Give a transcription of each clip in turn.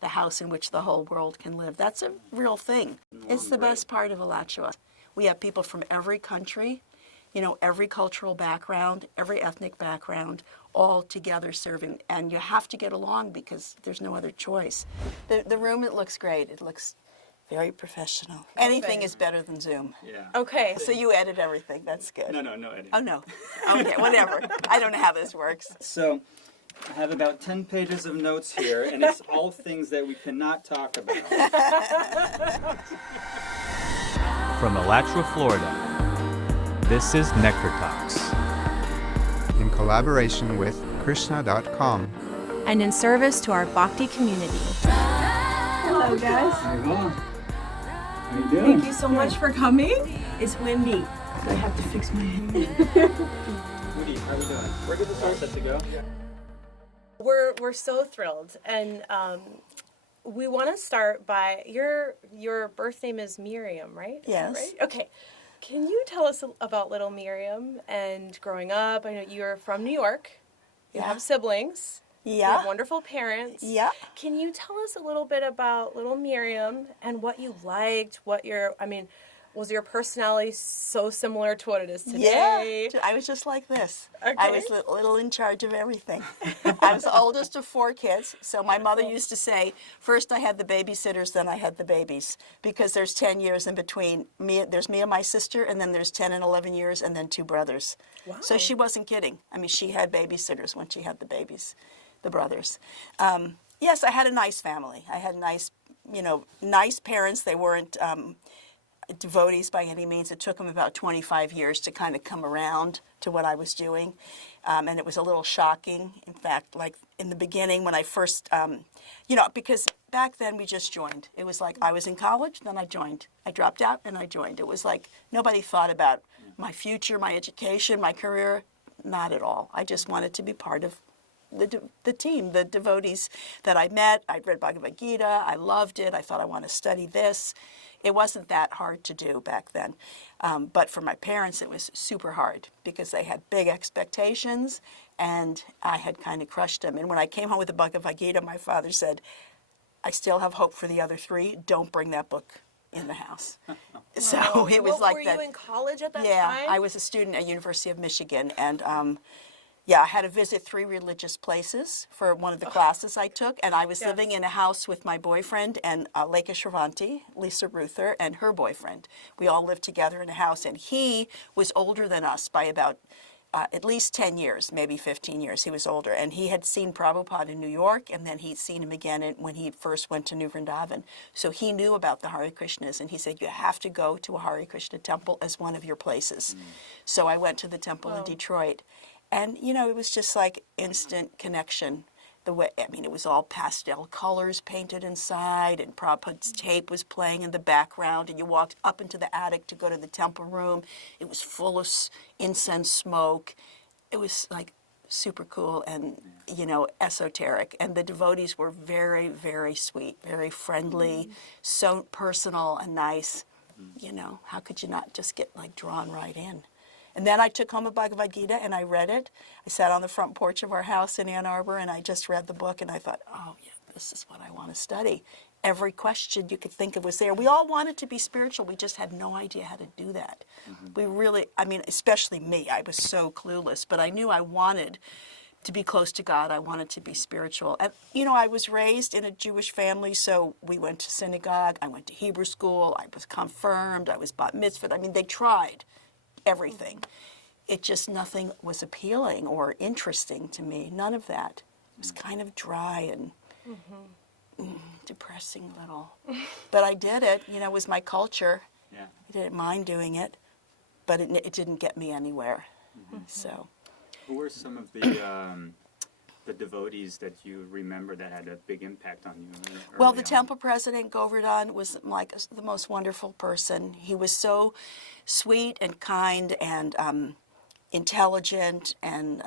the house in which the whole world can live. That's a real thing. It's the best part of Alachua. We have people from every country, you know, every cultural background, every ethnic background, all together serving. And you have to get along because there's no other choice. The room, it looks great. It looks very professional. Anything is better than Zoom. Yeah. Okay. So you edit everything. That's good. No editing. Oh, no. Okay, whatever. I don't know how this works. So, I have about 10 pages of notes here, and it's all things that we cannot talk about. From Alachua, Florida, this is Nectar Talks. In collaboration with Krishna.com. And in service to our Bhakti community. Hello, guys. Hi, Yvonne. How you doing? Thank you so much for coming. It's windy. I have to fix my hair. Woody, how are you doing? Where did the song set to go? We're so thrilled, and we want to start by your birth name is Miriam, right? Is that Yes. right? Okay. Can you tell us about little Miriam and growing up? I know you're from New York. You have siblings. You Yeah. have wonderful parents. Yeah. Can you tell us a little bit about little Miriam and what you liked? Was your personality so similar to what it is today? Yeah, I was just like this. Okay. I was little in charge of everything. I was the oldest of 4 kids, so my mother used to say, first I had the babysitters, then I had the babies, because there's 10 years in between. There's me and my sister, and then there's 10 and 11 years, and then 2 brothers. Wow. So she wasn't kidding. I mean, she had babysitters when she had the babies, the brothers. Yes, I had a nice family. I had nice parents. They weren't devotees by any means. It took them about 25 years to kind of come around to what I was doing. And it was a little shocking. In fact, like in the beginning when I first, because back then we just joined. It was like I was in college, then I joined. I dropped out and I joined. It was like nobody thought about my future, my education, my career. Not at all. I just wanted to be part of the team, the devotees that I met. I'd read Bhagavad Gita. I loved it. I thought I want to study this. It wasn't that hard to do back then. But for my parents, it was super hard because they had big expectations and I had kind of crushed them. And when I came home with the Bhagavad Gita, my father said, I still have hope for the other 3. Don't bring that book in the house. So it was like were that. you in college at that time? Yeah, I was a student at University of Michigan, and I had to visit 3 religious places for one of the classes I took, and I was living in a house with my boyfriend and Leka Shravanti, Lisa Ruther, and her boyfriend. We all lived together in a house, and he was older than us by about at least 10 years, maybe 15 years. He was older, and he had seen Prabhupada in New York, and then he'd seen him again when he first went to New Vrindavan. So he knew about the Hare Krishnas, and he said, you have to go to a Hare Krishna temple as one of your places. So I went to the temple in Detroit. And, it was just like instant connection. It was all pastel colors painted inside, and Prabhupada's tape was playing in the background, and you walked up into the attic to go to the temple room. It was full of incense smoke. It was like super cool and, esoteric. And the devotees were very, very sweet, very friendly, so personal and nice. How could you not just get drawn right in? And then I took home a Bhagavad Gita and I read it. I sat on the front porch of our house in Ann Arbor and I just read the book and I thought, oh yeah, this is what I want to study. Every question you could think of was there. We all wanted to be spiritual. We just had no idea how to do that. We really, especially me, I was so clueless, but I knew I wanted to be close to God. I wanted to be spiritual. And, I was raised in a Jewish family, so we went to synagogue. I went to Hebrew school. I was confirmed. I was bat mitzvahed. They tried everything. It just, nothing was appealing or interesting to me. None of that. It was kind of dry and depressing a little. But I did it. It was my culture. Yeah. I didn't mind doing it, but it didn't get me anywhere. So. Who were some of the devotees that you remember that had a big impact on you? Well, the temple president, Govardhan, was like the most wonderful person. He was so sweet and kind and intelligent and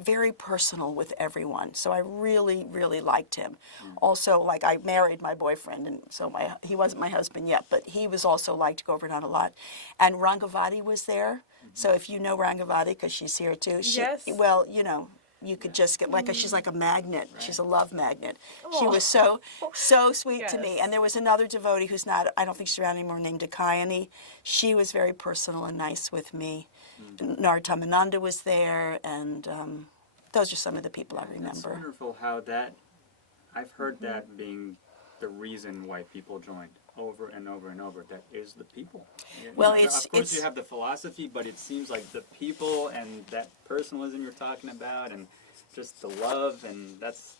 very personal with everyone. So I really, really liked him. Also, I married my boyfriend, and so he wasn't my husband yet, but he was also liked Govardhan a lot. And Rangavati was there. So if you know Rangavati, because she's here too. Yes. Well, you could just get she's like a magnet. She's a love magnet. She was so sweet to me. Yes. And there was another devotee who's not, I don't think she's around anymore, named Dakayani. She was very personal and nice with me. Nartamananda was there, and those are some of the people I It's remember. wonderful how that, I've heard that being the reason why people joined over and over and over. That is the people. Well, of it's- course you have the philosophy, but it seems like the people and that personalism you're talking about, and just the love, and that's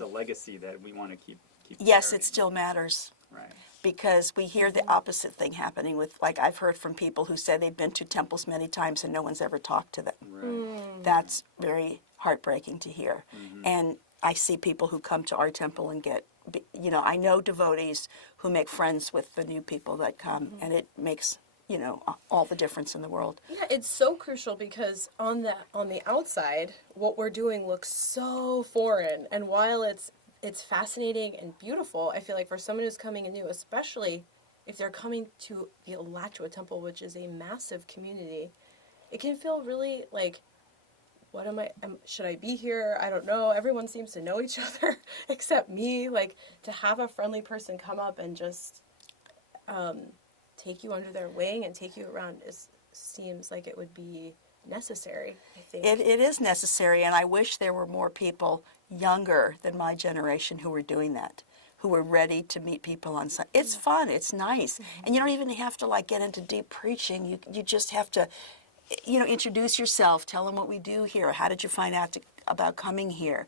a legacy that we want to keep. Yes, carrying. it still matters. Right. Because we hear the opposite thing happening with, I've heard from people who say they've been to temples many times and no one's ever talked to them. Right. That's very heartbreaking to hear. And I see people who come to our temple and I know devotees who make friends with the new people that come, and it makes, all the difference in the world. Yeah, it's so crucial because on the outside, what we're doing looks so foreign, and while it's fascinating and beautiful, I feel like for someone who's coming in new, especially if they're coming to the Alachua Temple, which is a massive community, it can feel really like, should I be here? I don't know. Everyone seems to know each other except me. Like, to have a friendly person come up and just take you under their wing and take you around seems like it would be necessary, I think. It is necessary, and I wish there were more people younger than my generation who were doing that, who were ready to meet people on Sunday. It's fun. It's nice. And you don't even have to, get into deep preaching. You just have to, introduce yourself, tell them what we do here. How did you find out about coming here?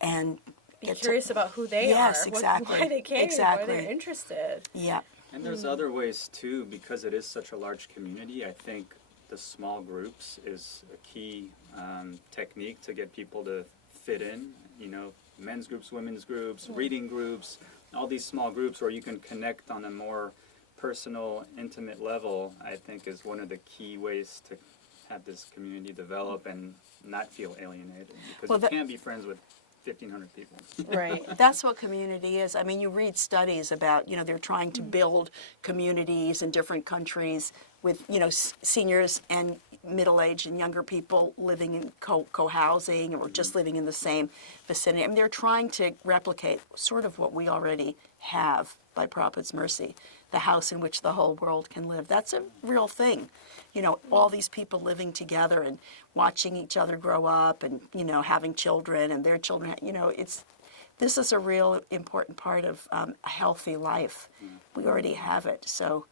And Be curious about who they Yes, are, exactly. why they came, Exactly. why they're interested. Yeah. And there's other ways too, because it is such a large community. I think the small groups is a key technique to get people to fit in. Men's groups, women's groups, reading groups, all these small groups where you can connect on a more personal, intimate level, I think is one of the key ways to have this community develop and not feel alienated. Because Well, you can't be friends with 1,500 people. Right. That's what community is. I mean, you read studies about, they're trying to build communities in different countries with, seniors and middle-aged and younger people living in co-housing or just living in the same vicinity. I mean, they're trying to replicate sort of what we already have by Prabhupada's mercy, the house in which the whole world can live. That's a real thing. All these people living together and watching each other grow up and, having children and their children, this is a real important part of a healthy life. We already have it, so,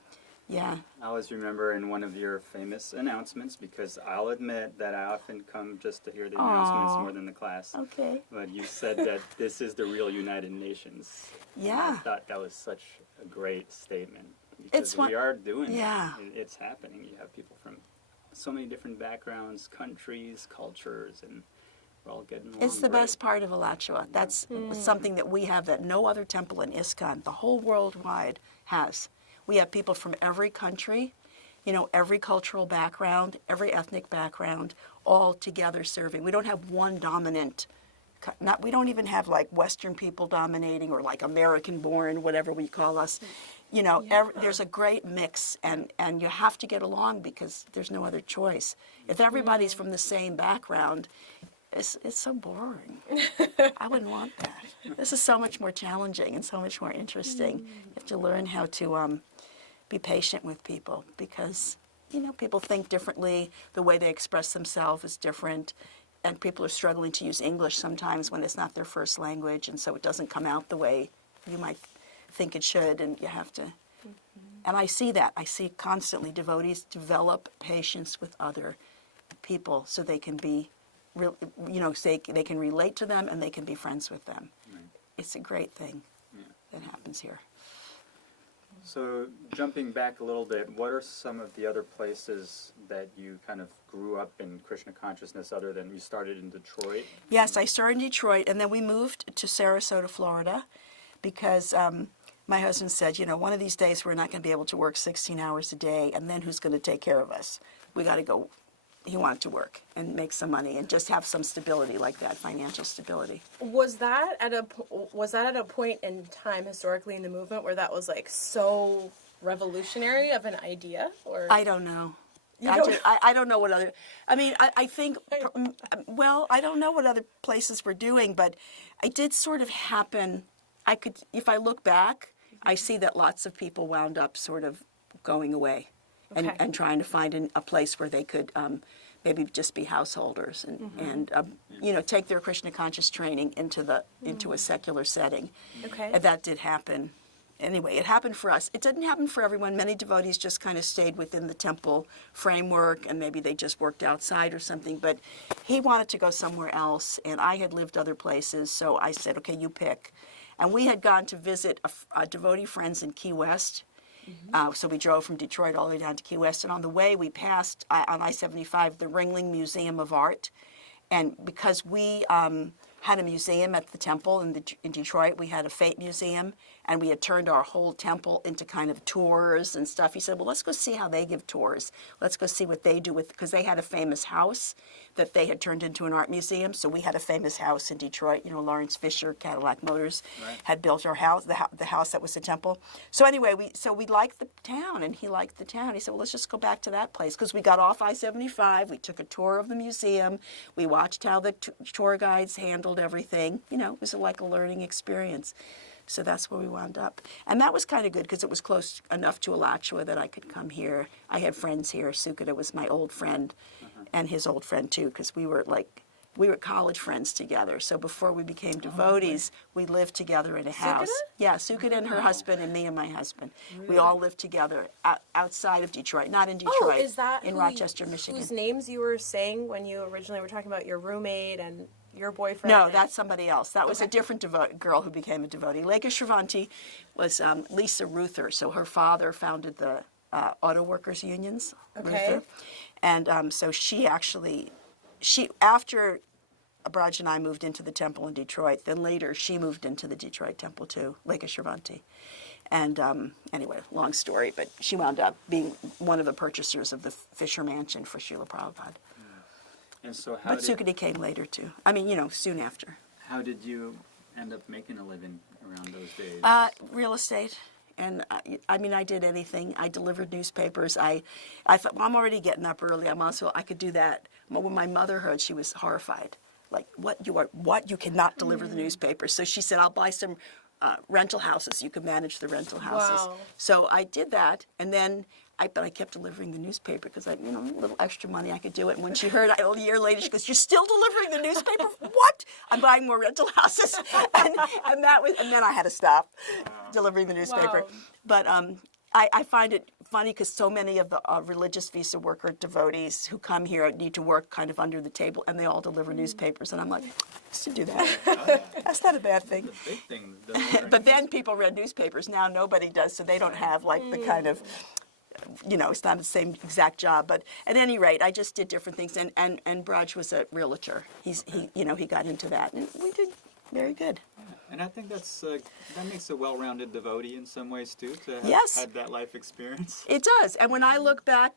yeah. I always remember in one of your famous announcements, because I'll admit that I often come just to hear the announcements more than the class. Okay. But you said that this is the real United Nations. Yeah. I thought that was such a great statement. Because It's one- we are doing Yeah. it. It's happening. You have people from so many different backgrounds, countries, cultures, and we're all getting along It's the great. best part of Alachua. That's something that we have that no other temple in ISKCON, the whole worldwide, has. We have people from every country, every cultural background, every ethnic background, all together serving. We don't have one dominant. We don't even have Western people dominating or American-born, whatever we call us. There's a great mix, and you have to get along because there's no other choice. If everybody's from the same background, it's so boring. I wouldn't want that. This is so much more challenging and so much more interesting. You have to learn how to be patient with people because, people think differently. The way they express themselves is different. And people are struggling to use English sometimes when it's not their first language, and so it doesn't come out the way you might think it should, and you have to. And I see that. I see constantly devotees develop patience with other people so they can be, so they can relate to them and they can be friends with them. Right. It's a great thing that happens here. So jumping back a little bit, what are some of the other places that you kind of grew up in Krishna consciousness other than you started in Detroit? Yes, I started in Detroit, and then we moved to Sarasota, Florida, because my husband said, one of these days we're not going to be able to work 16 hours a day, and then who's going to take care of us? We got to go. He wanted to work and make some money and just have some stability like that, financial stability. Was that at a point in time historically in the movement where that was so revolutionary of an idea? Or I don't know. I don't know what other. I mean, I think. Well, I don't know what other places were doing, but it did sort of happen. I could, if I look back, I see that lots of people wound up sort of going away, Okay. and trying to find a place where they could maybe just be householders and take their Krishna conscious training into a secular setting. Okay. And that did happen. Anyway, it happened for us. It didn't happen for everyone. Many devotees just kind of stayed within the temple framework, and maybe they just worked outside or something. But he wanted to go somewhere else, and I had lived other places, so I said, okay, you pick. And we had gone to visit a devotee friends in Key West. So we drove from Detroit all the way down to Key West, and on the way we passed on I-75 the Ringling Museum of Art. And because we had a museum at the temple in Detroit, we had a Fate Museum, and we had turned our whole temple into kind of tours and stuff. He said, well, let's go see how they give tours. Let's go see what they do because they had a famous house that they had turned into an art museum. So we had a famous house in Detroit. Lawrence Fisher, Cadillac Motors, had built our house, the house that was the temple. So anyway, we liked the town, and he liked the town. He said, well, let's just go back to that place, because we got off I-75. We took a tour of the museum. We watched how the tour guides handled everything. It was like a learning experience. So that's where we wound up. And that was kind of good because it was close enough to Alachua that I could come here. I had friends here. Sukada was my old friend and his old friend too, because we were college friends together. So before we became devotees, we lived together in a house. Yeah, Sukada and her husband and me and my husband. Really? We all lived together outside of Detroit, not in Detroit. Oh, is that in Rochester, Michigan. Whose names you were saying when you originally were talking about your roommate and your boyfriend? No, that's somebody else. That was a different girl who became a devotee. Lekha Shravanti was Lisa Ruther. So her father founded the auto workers unions, Okay. Ruther. And so she after Braj and I moved into the temple in Detroit, then later she moved into the Detroit temple too, Lekha Shravanti. And anyway, long story, but she wound up being one of the purchasers of the Fisher Mansion for Srila Prabhupada. And so But Sukadi came later too. I mean, soon after. how did you end up making a living around those days? Real estate. And I did anything. I delivered newspapers. I thought, well, I'm already getting up early. I could do that. When my mother heard, she was horrified. Like, what? You cannot deliver the newspapers. So she said, I'll buy some rental houses. You can manage the rental houses. Wow. So I did that, and then I kept delivering the newspaper because a little extra money, I could do it. And when she heard, a year later, she goes, "You're still delivering the newspaper? What? I'm buying more rental houses." and then I had to stop delivering the newspaper. Wow. But I find it funny because so many of the religious visa worker devotees who come here need to work kind of under the table, and they all deliver newspapers. And I'm like, I used to do that. That's not a bad thing. The big thing. But then people read newspapers. Now nobody does, so they don't have the kind of, it's not the same exact job. But at any rate, I just did different things. And Braj was a realtor. He got into that, and we did very good. And I think that makes a well-rounded devotee in some ways too, to have Yes. had that life experience. It does. And when I look back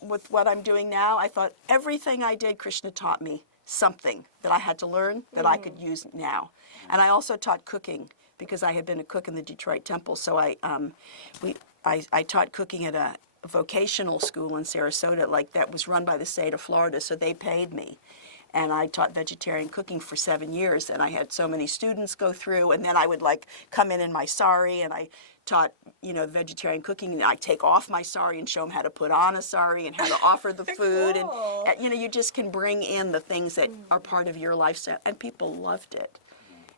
with what I'm doing now, I thought everything I did, Krishna taught me something that I had to learn that I could use now. And I also taught cooking because I had been a cook in the Detroit temple. So I taught cooking at a vocational school in Sarasota, that was run by the state of Florida. So they paid me. And I taught vegetarian cooking for 7 years, and I had so many students go through, and then I would come in my sari, and I taught, vegetarian cooking, and I'd take off my sari and show them how to put on a sari and how to offer the food. Cool. And, you just can bring in the things that are part of your lifestyle, and people loved it.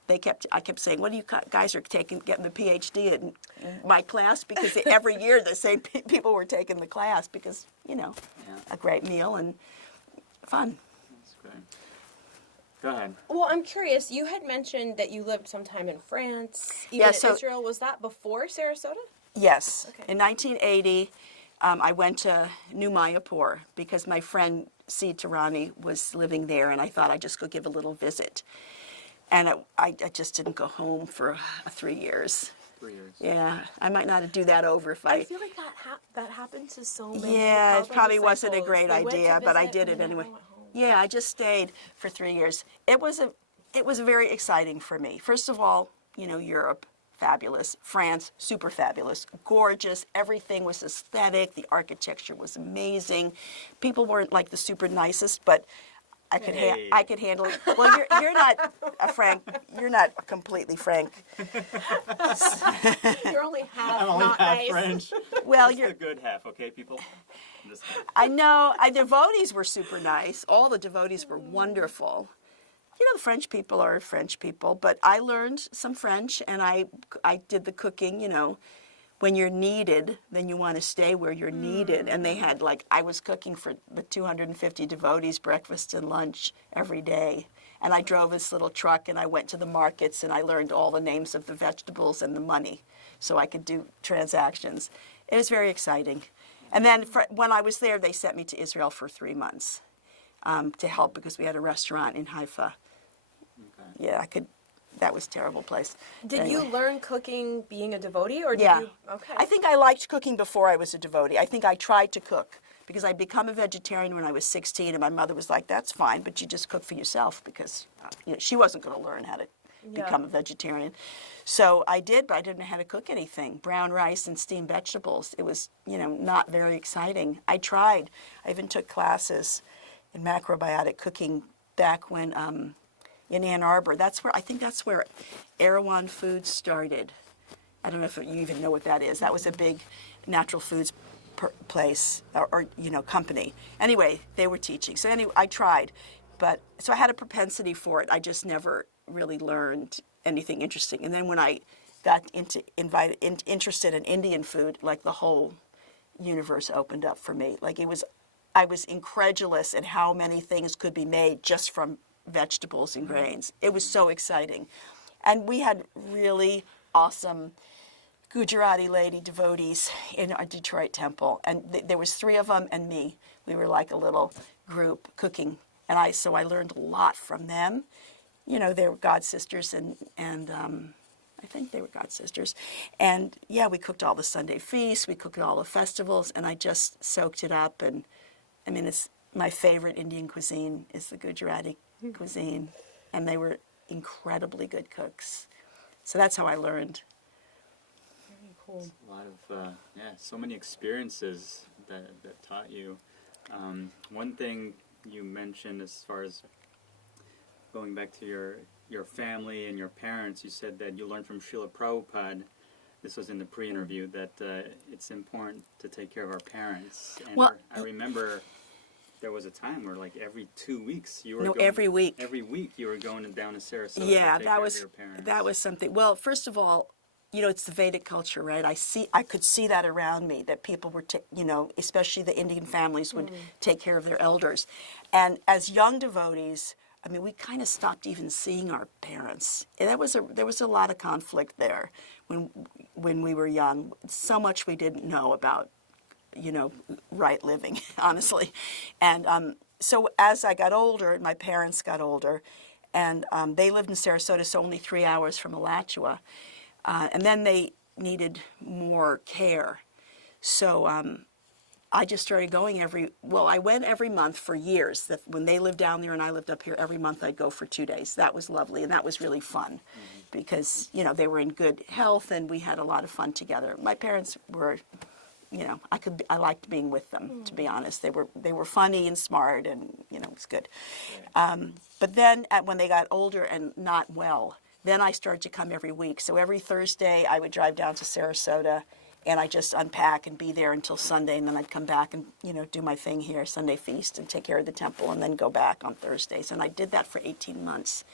I kept saying, what do you guys are getting the PhD in my class? Because every year the same people were taking the class because, a great meal and fun. Go ahead. Well, I'm curious. You had mentioned that you lived sometime in France, even Yeah, in so- Israel. Was that before Sarasota? Yes. Okay. In 1980, I went to New Mayapur because my friend C. Tarani was living there, and I thought I'd just go give a little visit. And I just didn't go home for 3 years. 3 years. Yeah, I might not do that over if I feel like that happened to so many. Yeah, it Prabhupada probably wasn't a disciples. great They went to idea, but I visit did and it then anyway. went home. Yeah, I just stayed for 3 years. It was very exciting for me. First of all, Europe, fabulous. France, super fabulous. Gorgeous. Everything was aesthetic. The architecture was amazing. People weren't like the super nicest, but I could I could handle it. Well, you're not a Frank. You're not completely Frank. You're only half I'm only not half nice. French. Well, Just you're. the good half, okay, people? I'm just kidding. I know. Devotees were super nice. All the devotees were wonderful. You know, the French people are French people, but I learned some French, and I did the cooking. You know, when you're needed, then you want to stay where you're needed. And they had I was cooking for the 250 devotees breakfast and lunch every day. And I drove this little truck, and I went to the markets, and I learned all the names of the vegetables and the money, so I could do transactions. It was very exciting. And then when I was there, they sent me to Israel for 3 months to help because we had a restaurant in Haifa. Okay. Yeah, that was a terrible place. Did Anyway. you learn cooking being a devotee, or did Yeah. you? Okay. I think I liked cooking before I was a devotee. I think I tried to cook because I'd become a vegetarian when I was 16, and my mother was like, that's fine, but you just cook for yourself because she wasn't going to learn how to become a vegetarian. So I did, but I didn't know how to cook anything. Brown rice and steamed vegetables. It was, not very exciting. I tried. I even took classes in macrobiotic cooking back when in Ann Arbor. I think that's where Erewhon Foods started. I don't know if you even know what that is. That was a big natural foods place or company. Anyway, they were teaching. So anyway, I tried, so I had a propensity for it. I just never really learned anything interesting. And then when I got interested in Indian food, the whole universe opened up for me. I was incredulous at how many things could be made just from vegetables and grains. It was so exciting. And we had really awesome Gujarati lady devotees in our Detroit temple. And there was 3 of them and me. We were like a little group cooking. And so I learned a lot from them. They were God sisters and I think they were God sisters. And yeah, we cooked all the Sunday feasts, we cooked all the festivals, and I just soaked it up. And I mean, it's my favorite Indian cuisine is the Gujarati cuisine. And they were incredibly good cooks. So that's how I learned. Very cool. A lot of, so many experiences that taught you. One thing you mentioned as far as going back to your family and your parents, you said that you learned from Srila Prabhupada, this was in the pre-interview, that it's important to take care of our parents. And Well, I remember there was a time where every 2 weeks you were No, going, every week. Every week you were going down to Sarasota Yeah, to take care of your parents. that was something. Well, first of all, it's the Vedic culture, right? I could see that around me, that people were, especially the Indian families would take care of their elders. And as young devotees, I mean, we kind of stopped even seeing our parents. And there was a lot of conflict there when we were young. So much we didn't know about, right living, honestly. And so as I got older, my parents got older, and they lived in Sarasota, so only 3 hours from Alachua. And then they needed more care. So I just started going I went every month for years. When they lived down there and I lived up here, every month I'd go for 2 days. That was lovely, and that was really fun because, they were in good health and we had a lot of fun together. My parents were, I liked being with them, to be honest. They were funny and smart and, it was good. But then when they got older and not well, then I started to come every week. So every Thursday I would drive down to Sarasota and I just unpack and be there until Sunday, and then I'd come back and, do my thing here, Sunday feast, and take care of the temple, and then go back on Thursdays. And I did that for 18 months.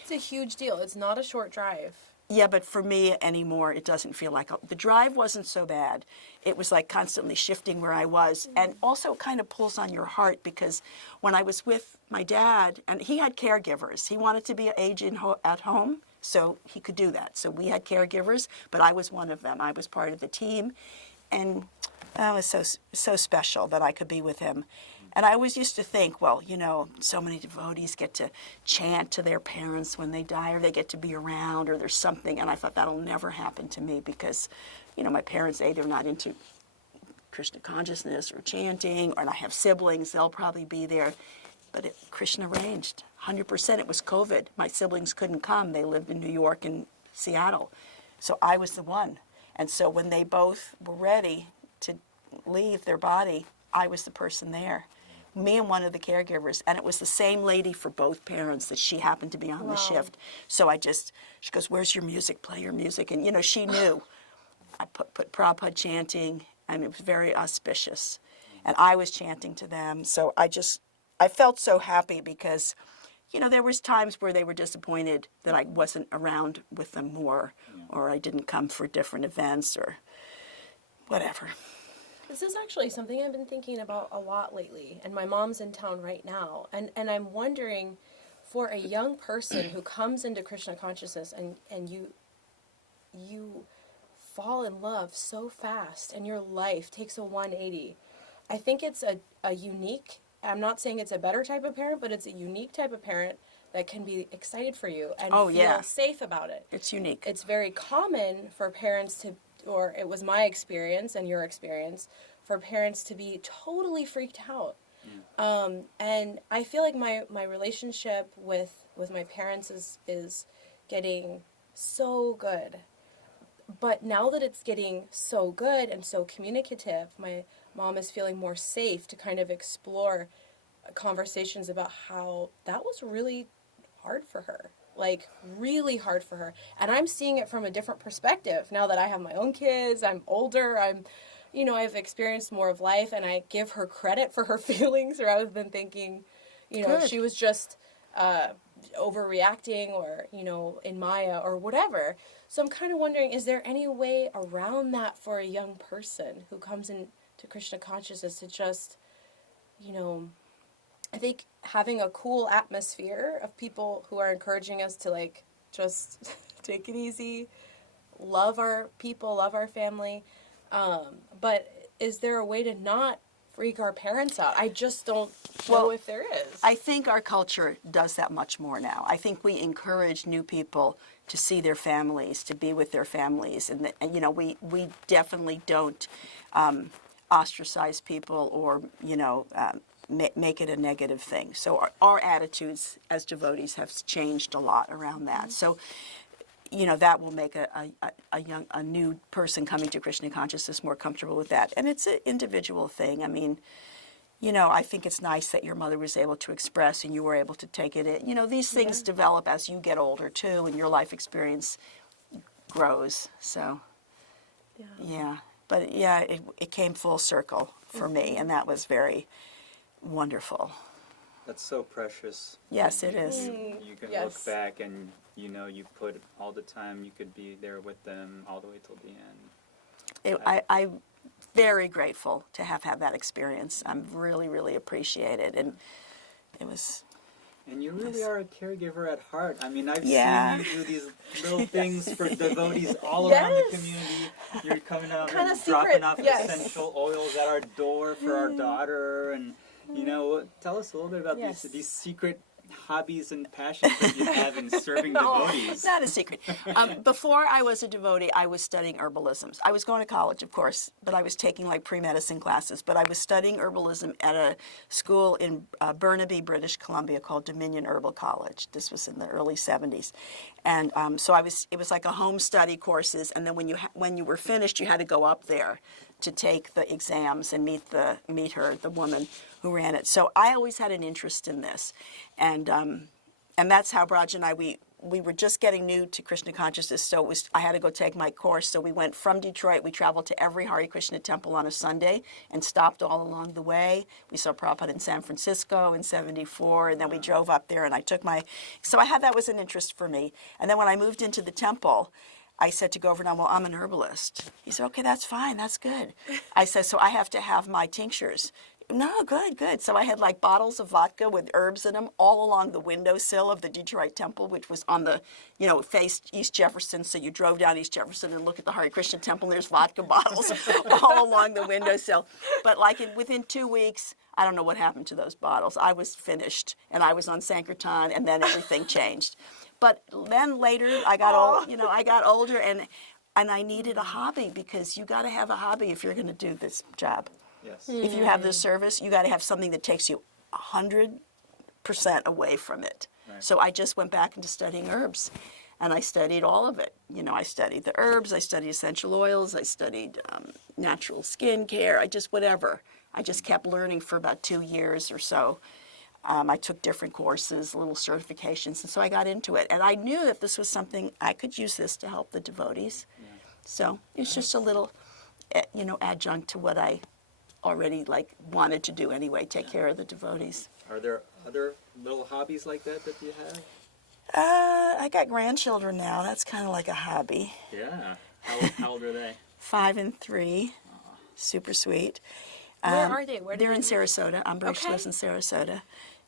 It's a huge deal. It's not a short drive. Yeah, but for me anymore, it doesn't feel like the drive wasn't so bad. It was constantly shifting where I was, and also kind of pulls on your heart because when I was with my dad, and he had caregivers, he wanted to be aged at home, so he could do that. So we had caregivers, but I was one of them. I was part of the team, and that was so special that I could be with him. And I always used to think, so many devotees get to chant to their parents when they die, or they get to be around, or there's something. And I thought that'll never happen to me because, my parents, they're not into Krishna Consciousness or chanting, and I have siblings, they'll probably be there. But Krishna arranged, 100%. It was COVID. My siblings couldn't come. They lived in New York and Seattle. So I was the one. And so when they both were ready to leave their body, I was the person there. Me and one of the caregivers, and it was the same lady for both parents that she happened to be on the shift. So she goes, where's your music? Play your music. And, you know, she knew. I put Prabhupada chanting, and it was very auspicious. And I was chanting to them. So I felt so happy because, you know, there was times where they were disappointed that I wasn't around with them more, or I didn't come for different events or whatever. This is actually something I've been thinking about a lot lately, and my mom's in town right now, and I'm wondering, for a young person who comes into Krishna consciousness and you fall in love so fast and your life takes a 180, I think it's a unique, I'm not saying it's a better type of parent, but it's a unique type of parent that can be excited for you and feel safe about it. It's unique. It's very common for parents to, or it was my experience and your experience, for parents to be totally freaked out. And I feel like my relationship with my parents is getting so good. But now that it's getting so good and so communicative, my mom is feeling more safe to kind of explore conversations about how that was really hard for her. Like, really hard for her. And I'm seeing it from a different perspective now that I have my own kids, I'm older, I've experienced more of life, and I give her credit for her feelings rather than thinking, she was just overreacting or, in Maya or whatever. So I'm kind of wondering, is there any way around that for a young person who comes into Krishna consciousness to just, I think having a cool atmosphere of people who are encouraging us to, like, just take it easy, love our people, love our family. But is there a way to not freak our parents out? I just don't know if there is. I think our culture does that much more now. I think we encourage new people to see their families, to be with their families. And we definitely don't ostracize people or, make it a negative thing. So our attitudes as devotees have changed a lot around that. So, that will make a new person coming to Krishna consciousness more comfortable with that. And it's an individual thing. I mean, I think it's nice that your mother was able to express and you were able to take it in. These things develop as you get older too, and your life experience grows. So, But it came full circle for me, and that was very wonderful. That's so precious. Yes, it is. You can look back and you put all the time you could be there with them all the way till the end. I'm very grateful to have had that experience. I'm really, really appreciate it, and it was. And you really are a caregiver at heart. I mean, I've seen you do these little things for devotees all around the community. You're coming out and dropping off essential oils at our door for our daughter, and tell us a little bit about these secret hobbies and passions that you have in serving devotees. It's not a secret. Before I was a devotee, I was studying herbalism. I was going to college, of course, but I was taking like pre-medicine classes. But I was studying herbalism at a school in Burnaby, British Columbia called Dominion Herbal College. This was in the early 70s. And so it was like a home study courses. And then when you were finished, you had to go up there to take the exams and meet her, the woman who ran it. So I always had an interest in this, and that's how Braj and I we were just getting new to Krishna consciousness. So I had to go take my course. So we went from Detroit. We traveled to every Hare Krishna temple on a Sunday and stopped all along the way. We saw Prabhupada in San Francisco in '74, and then we drove up there. And I took so I had that was an interest for me. And then when I moved into the temple, I said to Govardhan, well, I'm an herbalist. He said, okay, that's fine, that's good. I said, so I have to have my tinctures. No, good. So I had like bottles of vodka with herbs in them all along the windowsill of the Detroit temple, which was on the, faced East Jefferson. So you drove down East Jefferson and look at the Hare Krishna temple, and there's vodka bottles all along the windowsill. But within 2 weeks, I don't know what happened to those bottles. I was finished, and I was on Sankirtan, and then everything changed. But then later, I got I got older, and I needed a hobby, because you got to have a hobby if you're going to do this job. Yes. If you have this service, you got to have something that takes you 100% away from it. Right. So I just went back into studying herbs, And I studied all of it. You know, I studied the herbs, I studied essential oils, I studied natural skin care, whatever. I just kept learning for about 2 years or so. I took different courses, little certifications, and so I got into it. And I knew that this was something, I could use this to help the devotees. So it's just a little, adjunct to what I already wanted to do anyway, take care of the devotees. Are there other little hobbies like that you have? I got grandchildren now. That's kind of like a hobby. Yeah. How old are they? 5 and 3. Super sweet. Where are they? Where do They're they in live? Sarasota. Ambarish Okay. lives in Sarasota.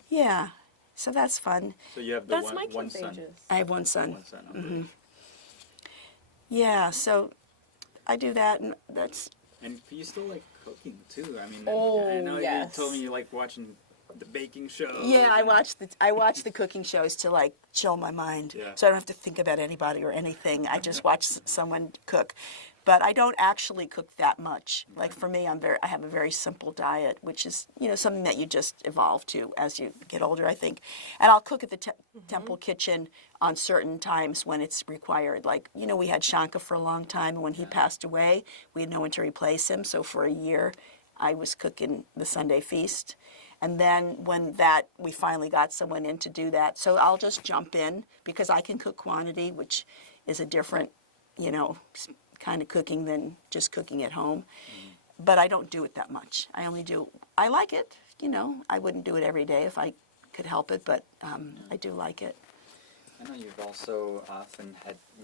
Yeah. So that's fun. So you have the That's my one kids' son. ages. I have one son. One son. Okay. Yeah. So I do that, and that's. And you still like cooking too. I mean, Oh, I know yes. you told me you like watching the baking shows. Yeah, I watch the cooking shows to chill my mind, Yeah. so I don't have to think about anybody or anything. I just watch someone cook, but I don't actually cook that much. Like for me, I have a very simple diet, which is something that you just evolve to as you get older, I think. And I'll cook at the temple kitchen on certain times when it's required. Like we had Shanka for a long time, and when he passed away, we had no one to replace him. So for a year, I was cooking the Sunday feast. And then when we finally got someone in to do that, so I'll just jump in because I can cook quantity, which is a different, kind of cooking than just cooking at home. But I don't do it that much. I like it, I wouldn't do it every day if I could help it, but I do like it. I know you've also often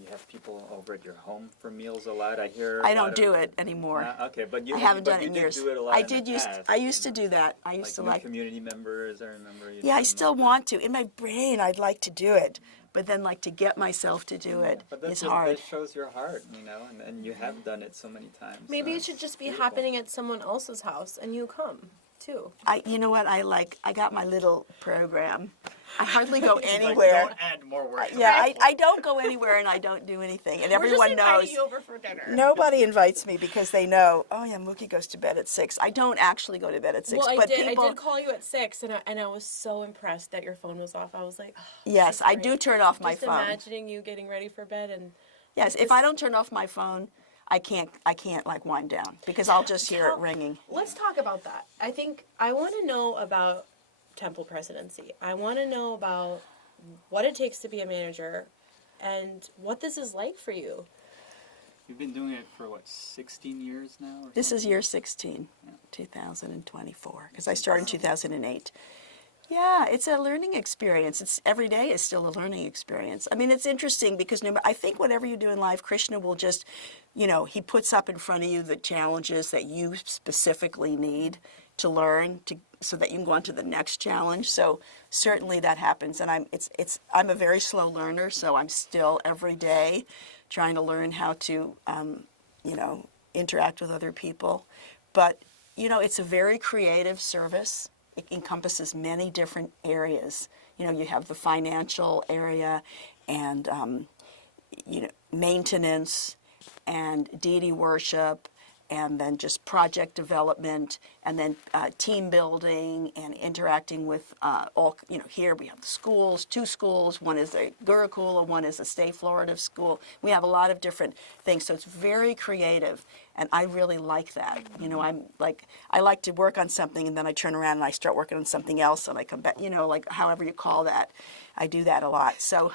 you have people over at your home for meals a lot. I hear. I don't do it anymore. Okay, but you I haven't but done it you in did years. do it a lot I in the did used. past, I used to do that. I used to new like. community members. I remember you. Yeah, I doing still that. want to. In my brain, I'd like to do it, but then to get myself to do it But is that's hard. that shows your heart, and you have done it so many times. Maybe so it should just be beautiful. happening at someone else's house and you come too. You know what I like? I got my little program. I hardly go Like, anywhere. don't add more work. Yeah, I don't go anywhere and I don't do anything. And everyone knows. over for dinner. Nobody invites me because they know, oh yeah, Mukhya goes to bed at 6. I don't actually go to bed at 6, Well, but I people. did call you at 6, and I was so impressed that your phone was off. I was like, oh, Yes, I do turn off my just phone. imagining you getting ready for bed and. Yes, if I don't turn off my phone, I can't wind down because I'll just hear it ringing. Let's talk about that. I want to know about temple presidency. I want to know about what it takes to be a manager and what this is like for you. You've been doing it for 16 years now? Or This is year 16, 2024, because I started in 2008. Yeah, it's a learning experience. Every day is still a learning experience. I mean, it's interesting because I think whatever you do in life, Krishna will just, he puts up in front of you the challenges that you specifically need to learn so that you can go on to the next challenge. So certainly that happens, and I'm a very slow learner, so I'm still every day trying to learn how to, interact with other people. But it's a very creative service. It encompasses many different areas. You have the financial area and, maintenance and deity worship and then just project development and then team building and interacting with here we have the schools, 2 schools. One is a Gurukula, one is a state Florida school. We have a lot of different things. So it's very creative. And I really like that. I like to work on something and then I turn around and I start working on something else and I come back, however you call that. I do that a lot. So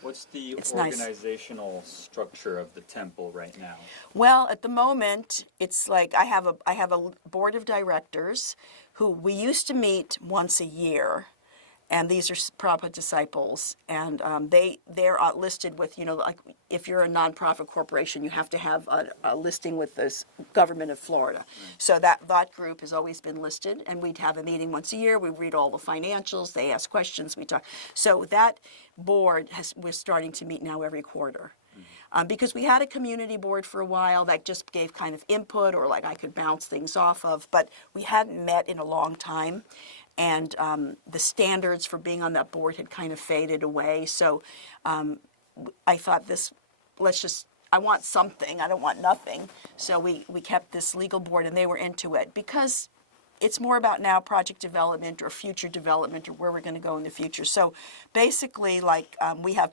what's the it's nice. organizational structure of the temple right now? Well, at the moment, it's like I have a board of directors who we used to meet once a year, and these are Prabhupada disciples, and they're listed with like if you're a nonprofit corporation, you have to have a listing with the government of Florida. So that group has always been listed, and we'd have a meeting once a year. We read all the financials. They ask questions. We talk. So that board we're starting to meet now every quarter. Because we had a community board for a while that just gave kind of input or I could bounce things off of, but we hadn't met in a long time. And the standards for being on that board had kind of faded away. So I thought I want something. I don't want nothing. So we kept this legal board, and they were into it because it's more about now project development or future development or where we're going to go in the future. So basically, we have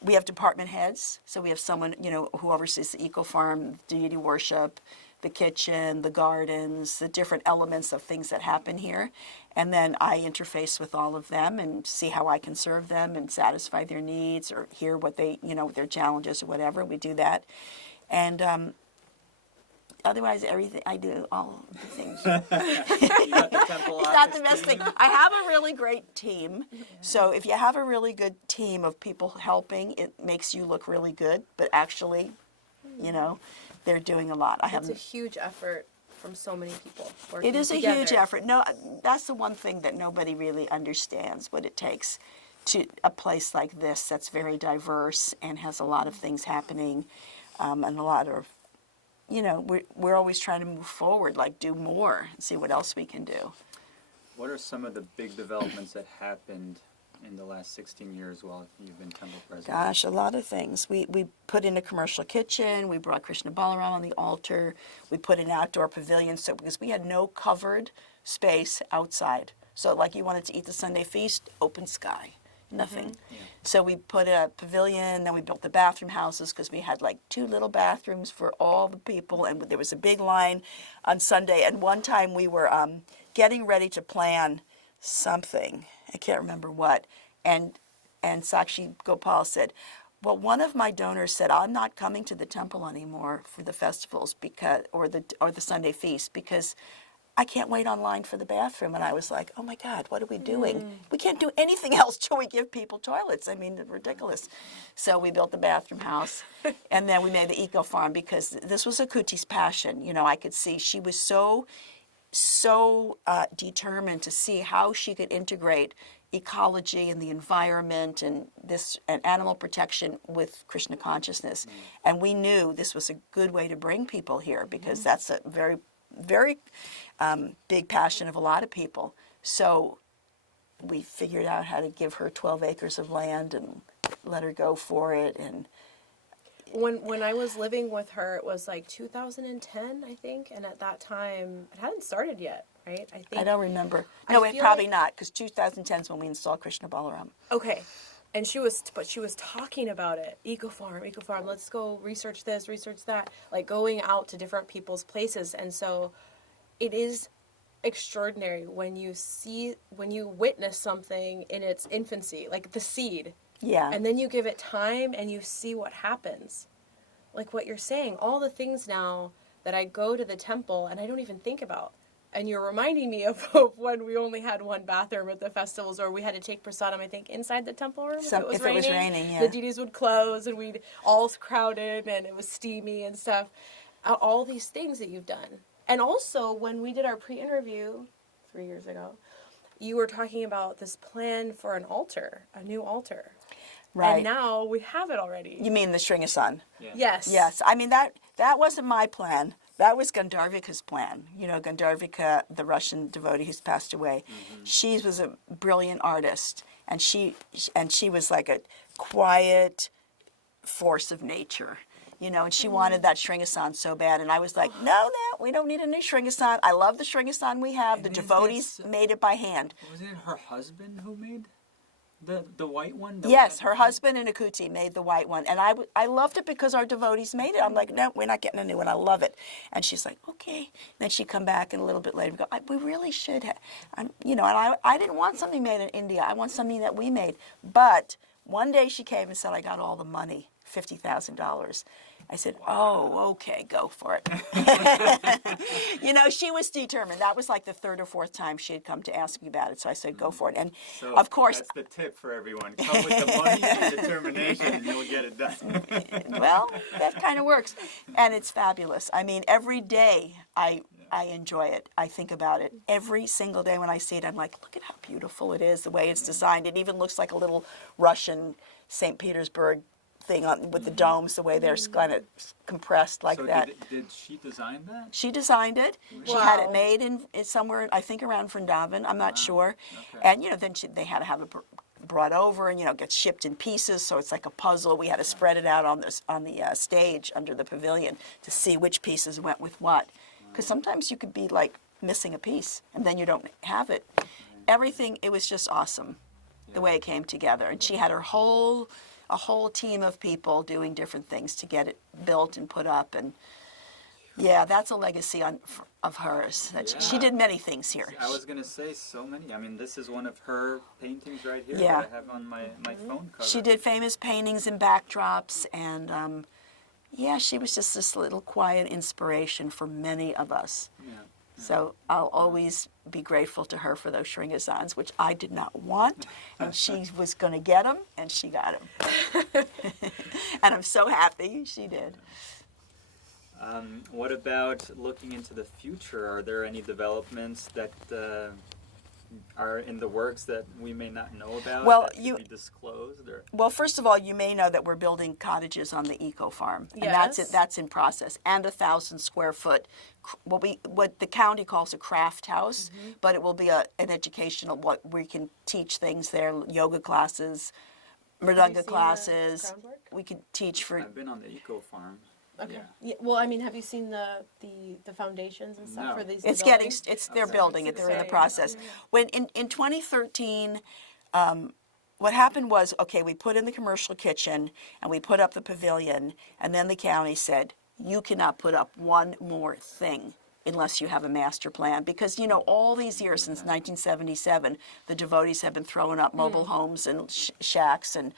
we have department heads. So we have someone, who oversees the eco farm, deity worship, the kitchen, the gardens, the different elements of things that happen here. And then I interface with all of them and see how I can serve them and satisfy their needs or hear what they, their challenges or whatever. We do that. And otherwise, everything I do, all the things. You got the temple It's not the office best team. thing. I have a really great team. So if you have a really good team of people helping, it makes you look really good. But actually, they're doing a lot. It's a huge effort from so many people It working is a together. huge effort. No, that's the one thing that nobody really understands, what it takes to a place like this that's very diverse and has a lot of things happening, and a lot of, we're always trying to move forward, like do more and see what else we can do. What are some of the big developments that happened in the last 16 years while you've been temple president? Gosh, a lot of things. We put in a commercial kitchen. We brought Krishna Balaram on the altar. We put an outdoor pavilion because we had no covered space outside. So like you wanted to eat the Sunday feast, open sky, nothing. So we put a pavilion, then we built the bathroom houses because we had like 2 little bathrooms for all the people, and there was a big line on Sunday. And one time we were getting ready to plan something. I can't remember what. And Sakshi Gopal said, well, one of my donors said, I'm not coming to the temple anymore for the festivals or the Sunday feast because I can't wait online for the bathroom. And I was like, oh my God, what are we doing? We can't do anything else till we give people toilets. I mean, it's ridiculous. So we built the bathroom house, and then we made the eco farm because this was Akuti's passion. I could see she was so determined to see how she could integrate ecology and the environment and animal protection with Krishna consciousness. And we knew this was a good way to bring people here because that's a very, very big passion of a lot of people. So we figured out how to give her 12 acres of land and let her go for it. And When I was living with her, it was like 2010, I think, and at that time, it hadn't started yet, right? I don't remember. I No, feel probably like- not, because 2010 is when we installed Krishna Balaram. Okay, and she was talking about it, eco farm, let's go research this, research that, like going out to different people's places. And so it is extraordinary when you witness something in its infancy, like the seed. Yeah. And then you give it time and you see what happens. Like what you're saying, all the things now that I go to the temple and I don't even think about. And you're reminding me of when we only had one bathroom at the festivals, or we had to take prasadam, I think, inside the temple room if it was raining. Yeah. The deities would close and we'd all crowded and it was steamy and stuff. All these things that you've done. And also, when we did our pre-interview 3 years ago, you were talking about this plan for an altar, a new altar. Right. And now we have it already. You mean the Shringasan? Yeah. Yes. Yes. I mean, that wasn't my plan. That was Gandharvika's plan. Gandharvika, the Russian devotee who's passed away, she was a brilliant artist, and she was like a quiet force of nature. And she wanted that Shringasan so bad. And I was like, no, we don't need a new Shringasan. I love the Shringasan we have. The And is devotees this- made it by hand. Was it her husband who made the white one? Yes, her husband and Akuti made the white one. And I loved it because our devotees made it. I'm like, no, we're not getting a new one. I love it. And she's like, okay. Then she'd come back and a little bit later and go, we really should have. And I didn't want something made in India. I want something that we made. But one day she came and said, I got all the money, $50,000. I said, oh, okay, go for it. She was determined. That was like the 3rd or 4th time she had come to ask me about it. So I said, go for it. And So of course, that's the tip for everyone. Come with the money and determination, and you'll get it done. well, that kind of works. And it's fabulous. I mean, every day I enjoy it. I think about it. Every single day when I see it, I'm like, look at how beautiful it is, the way it's designed. It even looks like a little Russian St. Petersburg thing with the domes, the way they're kind of compressed like So that. did she design that? She designed it. She had it Wow. made in somewhere, I think around Vrindavan. I'm not sure. Okay. And then they had to have it brought over and gets shipped in pieces, so it's like a puzzle. We had to spread it out on the stage under the pavilion to see which pieces went with what. Because sometimes you could be like missing a piece and then you don't have it. Everything. It was just awesome. the way it came together. And she had a whole team of people doing different things to get it built and put up. And yeah, that's a legacy of hers. That she Yeah. did many things here. I was gonna say so many. I mean, this is one of her paintings right here Yeah. that I have on my phone cover. She did famous paintings and backdrops, and yeah, she was just this little quiet inspiration for many of us. Yeah. So I'll always be grateful to her for those Sringazans, which I did not want, and she was going to get them, and she got them. And I'm so happy she did. What about looking into the future? Are there any developments that are in the works that we may not know about? Well, that could be disclosed, or Well, first of all, you may know that we're building cottages on the eco farm, and Yes. that's in process, and 1,000 square foot, what the county calls a craft house, but it will be an educational. What we can teach things there, yoga classes, seen mridanga the classes. groundwork? We could teach for. I've been on the eco farm. Okay. Yeah. Yeah, well, I mean, have you seen the foundations and stuff No. for these? It's new getting. buildings? It's they're Okay. building it. They're in the exciting. process. When in 2013. What happened was, okay, we put in the commercial kitchen and we put up the pavilion, and then the county said, you cannot put up one more thing unless you have a master plan. Because, you know, all these years since 1977, the devotees have been throwing up mobile homes and shacks and,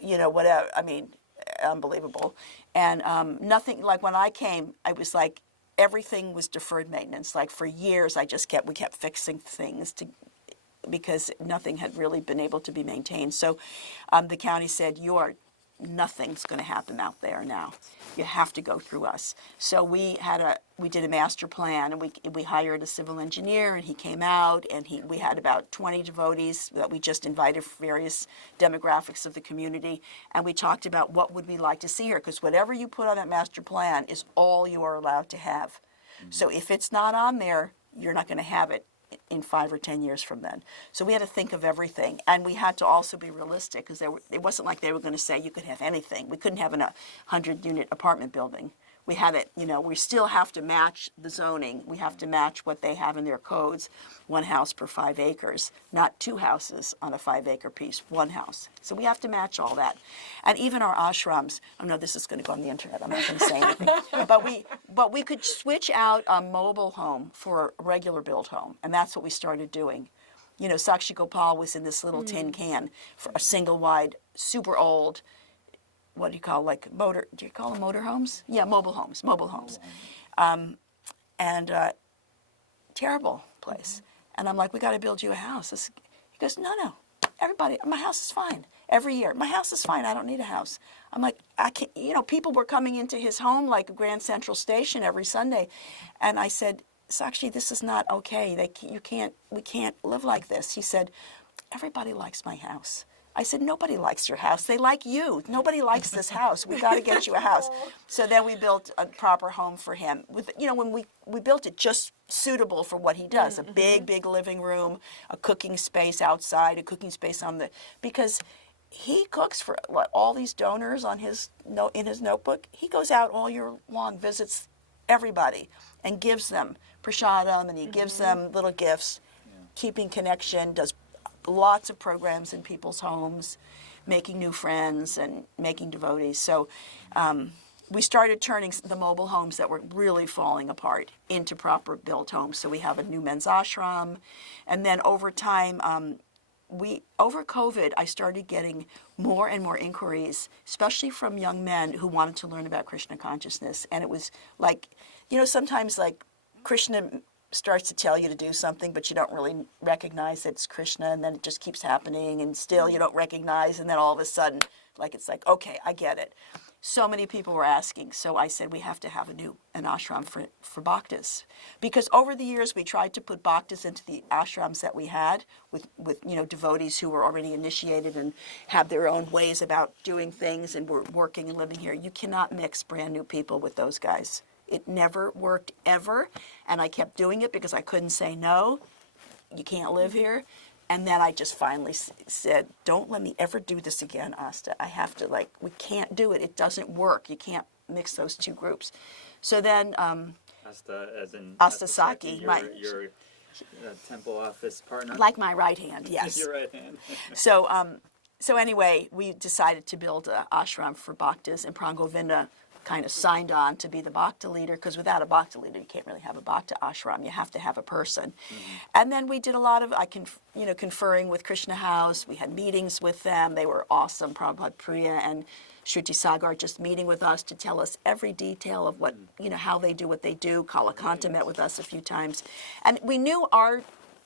you know, whatever. I mean, unbelievable. And nothing, like when I came, I was like, everything was deferred maintenance. Like for years, we kept fixing things because nothing had really been able to be maintained. So the county said, nothing's going to happen out there now. You have to go through us. So we did a master plan, and we hired a civil engineer, and he came out, and we had about 20 devotees that we just invited for various demographics of the community, and we talked about what would we like to see here, because whatever you put on that master plan is all you are allowed to have. So if it's not on there, you're not going to have it in 5 or 10 years from then. So we had to think of everything, and we had to also be realistic, because it wasn't like they were going to say you could have anything. We couldn't have a 100-unit apartment building. We had it, you know, we still have to match the zoning. We have to match what they have in their codes. 1 house per 5 acres, not 2 houses on a 5-acre piece, 1 house. So we have to match all that. And even our ashrams, I know this is going to go on the internet, I'm not going to say anything, but we could switch out a mobile home for a regular built home, and that's what we started doing. You know, Sakshi Gopal was in this little tin can for a single wide, super old, what do you call, like do you call them motor homes? Yeah, mobile homes. Terrible place. And I'm like, we got to build you a house. He goes, no, everybody, my house is fine. Every year, my house is fine, I don't need a house. I'm like, I can't, you know, people were coming into his home like Grand Central Station every Sunday. And I said, Sakshi, this is not okay. We can't live like this. He said, everybody likes my house. I said, nobody likes your house. They like you. Nobody likes this house. We got to get you a house. So then we built a proper home for him. When we built it just suitable for what he does, a big living room, a cooking space outside, a cooking space because he cooks for all these donors in his notebook. He goes out all year long, visits everybody, and gives them prasadam, and he gives them little gifts, keeping connection, does lots of programs in people's homes, making new friends and making devotees. So we started turning the mobile homes that were really falling apart into proper built homes. So we have a new men's ashram. And then over time, over COVID, I started getting more and more inquiries, especially from young men who wanted to learn about Krishna consciousness. And it was like, you know, sometimes like Krishna starts to tell you to do something, but you don't really recognize that it's Krishna, and then it just keeps happening, and still you don't recognize, and then all of a sudden, it's like, okay, I get it. So many people were asking, so I said we have to have an ashram for bhaktas. Because over the years, we tried to put bhaktas into the ashrams that we had with devotees who were already initiated and have their own ways about doing things and were working and living here. You cannot mix brand new people with those guys. It never worked ever, and I kept doing it because I couldn't say no. You can't live here. And then I just finally said, don't let me ever do this again, Asta. I have to, we can't do it. It doesn't work. You can't mix those two groups. So then... Asta as in... Asta Saki. Your temple office partner. Like my right hand, yes. Your right hand. So anyway, we decided to build an ashram for bhaktas, and Prangovinda kind of signed on to be the bhakta leader, because without a bhakta leader, you can't really have a bhakta ashram. You have to have a person. And then we did a lot of, conferring with Krishna House. We had meetings with them. They were awesome. Prabhupada Priya and Shruti Sagar just meeting with us to tell us every detail of what, how they do what they do. Kalakanta met with us a few times. And we knew our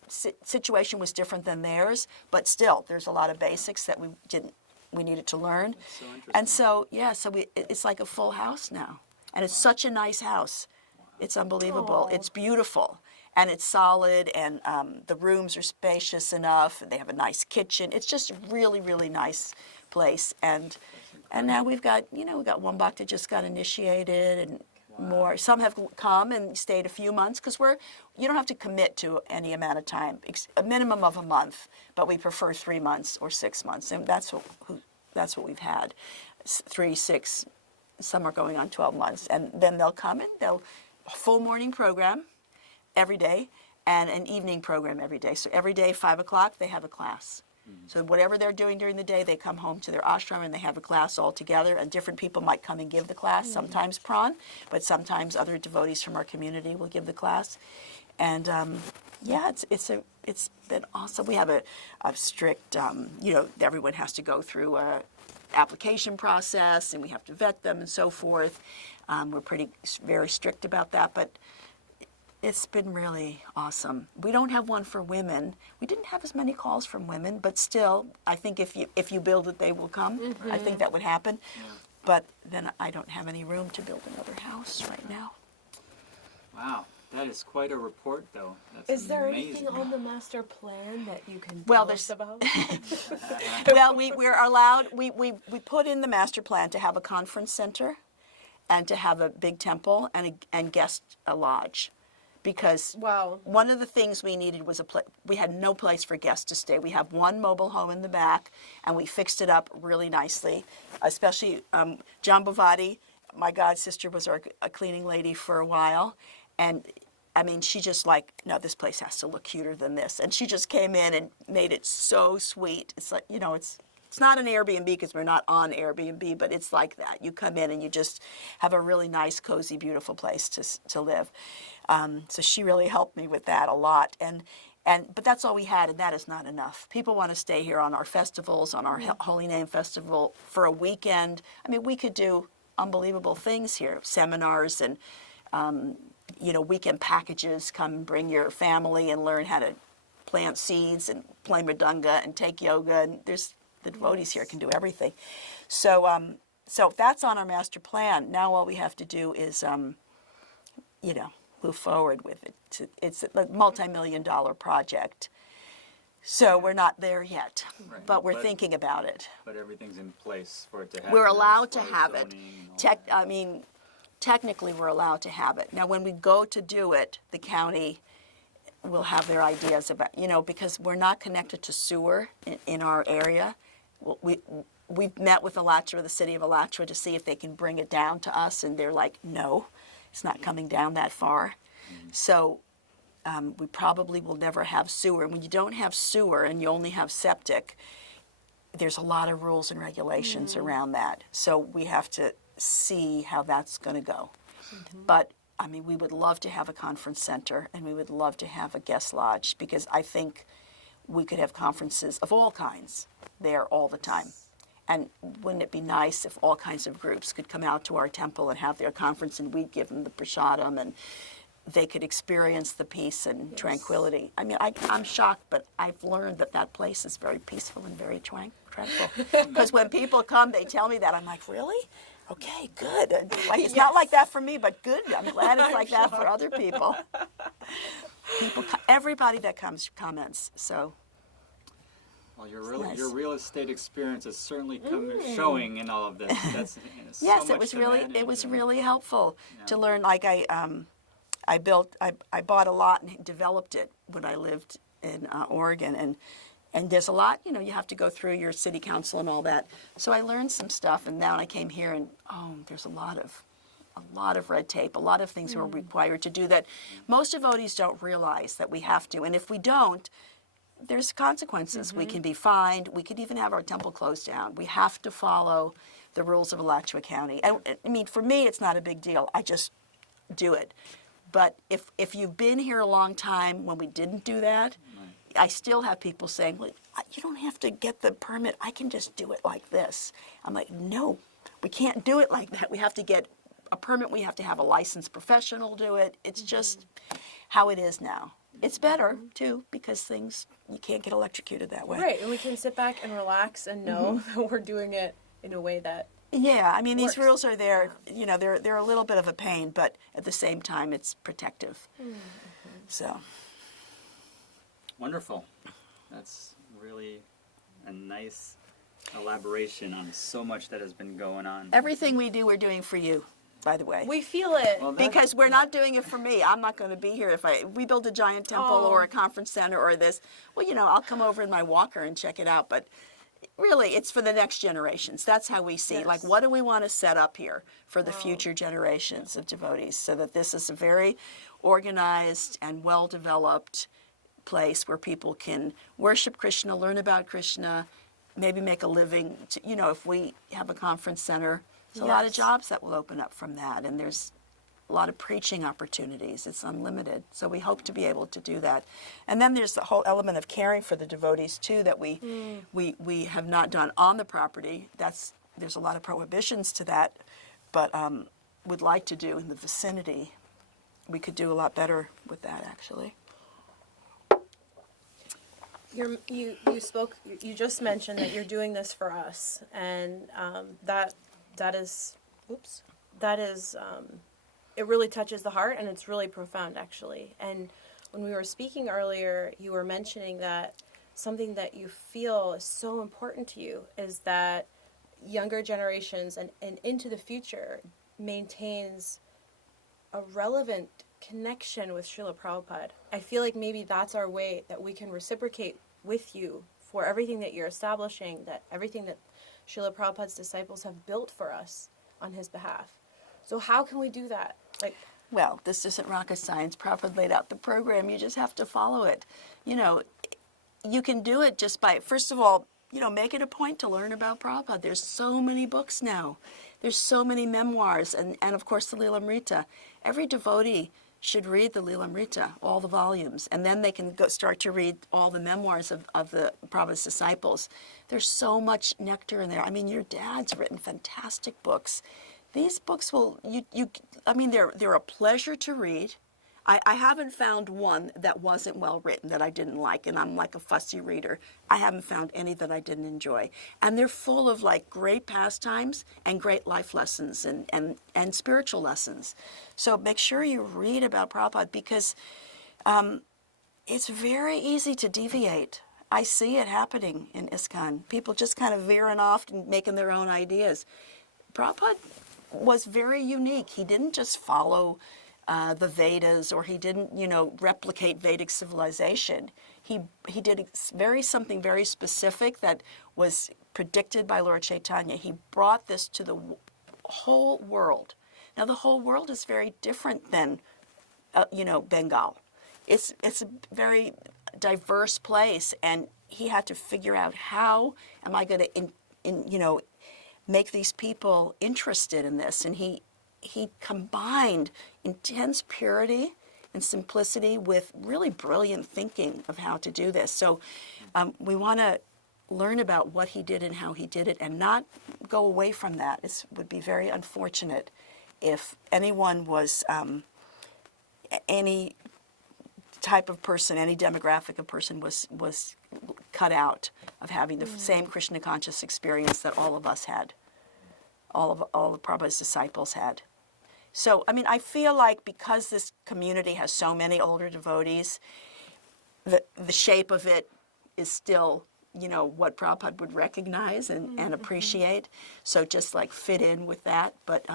situation was different than theirs, but still, there's a lot of basics that we needed to learn. So interesting. And so, it's like a full house now. And it's such a nice house. It's unbelievable. Aw. It's beautiful. And it's solid, and the rooms are spacious enough. They have a nice kitchen. It's just a really, really nice place. And now we've got one bhakta just got initiated, and more. Some have come and stayed a few months, because you don't have to commit to any amount of time, a minimum of a month, but we prefer 3 months or 6 months, and that's what we've had, 3, 6, some are going on 12 months, and then they'll come and they'll full morning program every day and an evening program every day. So every day 5 o'clock they have a class. So whatever they're doing during the day, they come home to their ashram and they have a class all together, and different people might come and give the class, sometimes Pran, but sometimes other devotees from our community will give the class. And it's been awesome. We have a strict, everyone has to go through a application process, and we have to vet them and so forth. We're very strict about that, but it's been really awesome. We don't have one for women. We didn't have as many calls from women, but still, I think if you build it, they will come. I think that would happen. Yeah. But then I don't have any room to build another house right now. Wow, that is quite a report, though. That's Is there amazing. anything on the master plan that you can Well, tell us there's- about? Well, we're allowed, we put in the master plan to have a conference center and to have a big temple and guest lodge. Because Wow. one of the things we needed was we had no place for guests to stay. We have one mobile home in the back, and we fixed it up really nicely. Especially Jambavati, my god sister, was a cleaning lady for a while, and I mean, she just no, this place has to look cuter than this, and she just came in and made it so sweet. It's like, it's not an Airbnb, because we're not on Airbnb, but it's like that. You come in and you just have a really nice, cozy, beautiful place to live. So she really helped me with that a lot. But that's all we had, and that is not enough. People want to stay here on our festivals, on our Holy Name Festival for a weekend. I mean, we could do unbelievable things here, seminars and, weekend packages. Come and bring your family and learn how to plant seeds and play mridanga and take yoga, and the devotees here can do everything. So that's on our master plan. Now all we have to do is, move forward with it. It's a multi-million-dollar project. So we're not there yet, Right. but we're thinking about it. But everything's in place for it to happen. We're as allowed to far as have it. zoning and all that. Technically we're allowed to have it. Now when we go to do it, the county will have their ideas about, because we're not connected to sewer in our area. We've met with Alachua, the city of Alachua, to see if they can bring it down to us, and they're like, no, it's not coming down that far. So we probably will never have sewer. And when you don't have sewer and you only have septic, there's a lot of rules and regulations around that. So we have to see how that's going to go. But we would love to have a conference center, and we would love to have a guest lodge, because I think we could have conferences of all kinds there all the time. And wouldn't it be nice if all kinds of groups could come out to our temple and have their conference, and we'd give them the prasadam, and they could experience the peace and tranquility. I'm shocked, but I've learned that place is very peaceful and very tranquil. Because when people come, they tell me that. I'm like, really? Okay, good. And it's not like that for me, but good. I'm glad it's like that for other people. Everybody that comes comments. So. Well, nice. your real estate experience is certainly showing in all of this. That's so Yes, much it was to really manage and- really helpful to learn. Like I bought a lot and developed it when I lived in Oregon, and there's a lot, you have to go through your city council and all that. So I learned some stuff, and now I came here, and there's a lot of a lot of red tape, a lot of things are required to do that. Most devotees don't realize that we have to, and if we don't, there's consequences. We can be fined. We could even have our temple closed down. We have to follow the rules of Alachua County. And I mean, for me, it's not a big deal. I just do it. But if you've been here a long time when we didn't do that, I still have people saying, well, you don't have to get the permit. I can just do it like this. I'm like, no, we can't do it like that. We have to get a permit. We have to have a licensed professional do it. It's just how it is now. It's better, too, because you can't get electrocuted that way. Right, and we can sit back and relax and know that we're doing it in a way that Yeah, I mean, these works. rules are there, they're a little bit of a pain, but at the same time, it's protective. So, Wonderful. That's really a nice elaboration on so much that has been going on. everything we do, we're doing for you, by the way. we feel it. Well, that- Because we're not doing it for me. I'm not going to be here if we build a giant temple or a conference center or this. Well, I'll come over in my walker and check it out. But really, it's for the next generations. That's how we see. Like, what do we want to set up here for the future generations of devotees so that this is a very organized and well-developed place where people can worship Krishna, learn about Krishna, maybe make a living. If we have a conference center, there's a lot of Yes. jobs that will open up from that, and there's a lot of preaching opportunities. It's unlimited, so we hope to be able to do that. And then there's the whole element of caring for the devotees too that we have not done on the property. There's a lot of prohibitions to that, but would like to do in the vicinity. We could do a lot better with that, actually. You just mentioned that you're doing this for us, and that is it really touches the heart, and it's really profound, actually. And when we were speaking earlier, you were mentioning that something that you feel is so important to you is that younger generations and into the future maintains a relevant connection with Srila Prabhupada. I feel like maybe that's our way that we can reciprocate with you for everything that you're establishing, that everything that Srila Prabhupada's disciples have built for us on his behalf. So how can we do that? Well, this isn't rocket science. Prabhupada laid out the program. You just have to follow it. You can do it just by, first of all, make it a point to learn about Prabhupada. There's so many books now. There's so many memoirs, and of course the Lilamrita. Every devotee should read the Lilamrita, all the volumes, and then they can start to read all the memoirs of the Prabhupada's disciples. There's so much nectar in there. I mean, your dad's written fantastic books. These books they're a pleasure to read. I haven't found one that wasn't well written that I didn't like, and I'm like a fussy reader. I haven't found any that I didn't enjoy. And they're full of great pastimes and great life lessons and spiritual lessons. So make sure you read about Prabhupada because it's very easy to deviate. I see it happening in ISKCON. People just kind of veering off and making their own ideas. Prabhupada was very unique. He didn't just follow the Vedas, or he didn't, replicate Vedic civilization. He did something very specific that was predicted by Lord Chaitanya. He brought this to the whole world. Now, the whole world is very different than, Bengal. It's a very diverse place, and he had to figure out how am I going to, make these people interested in this, and he combined intense purity and simplicity with really brilliant thinking of how to do this. So we want to learn about what he did and how he did it and not go away from that. It would be very unfortunate if anyone was any type of person, any demographic of person was cut out of having the same Krishna conscious experience that all of us had, all of Prabhupada's disciples had. So, I feel like because this community has so many older devotees, the shape of it is still, what Prabhupada would recognize and appreciate. So just fit in with that. But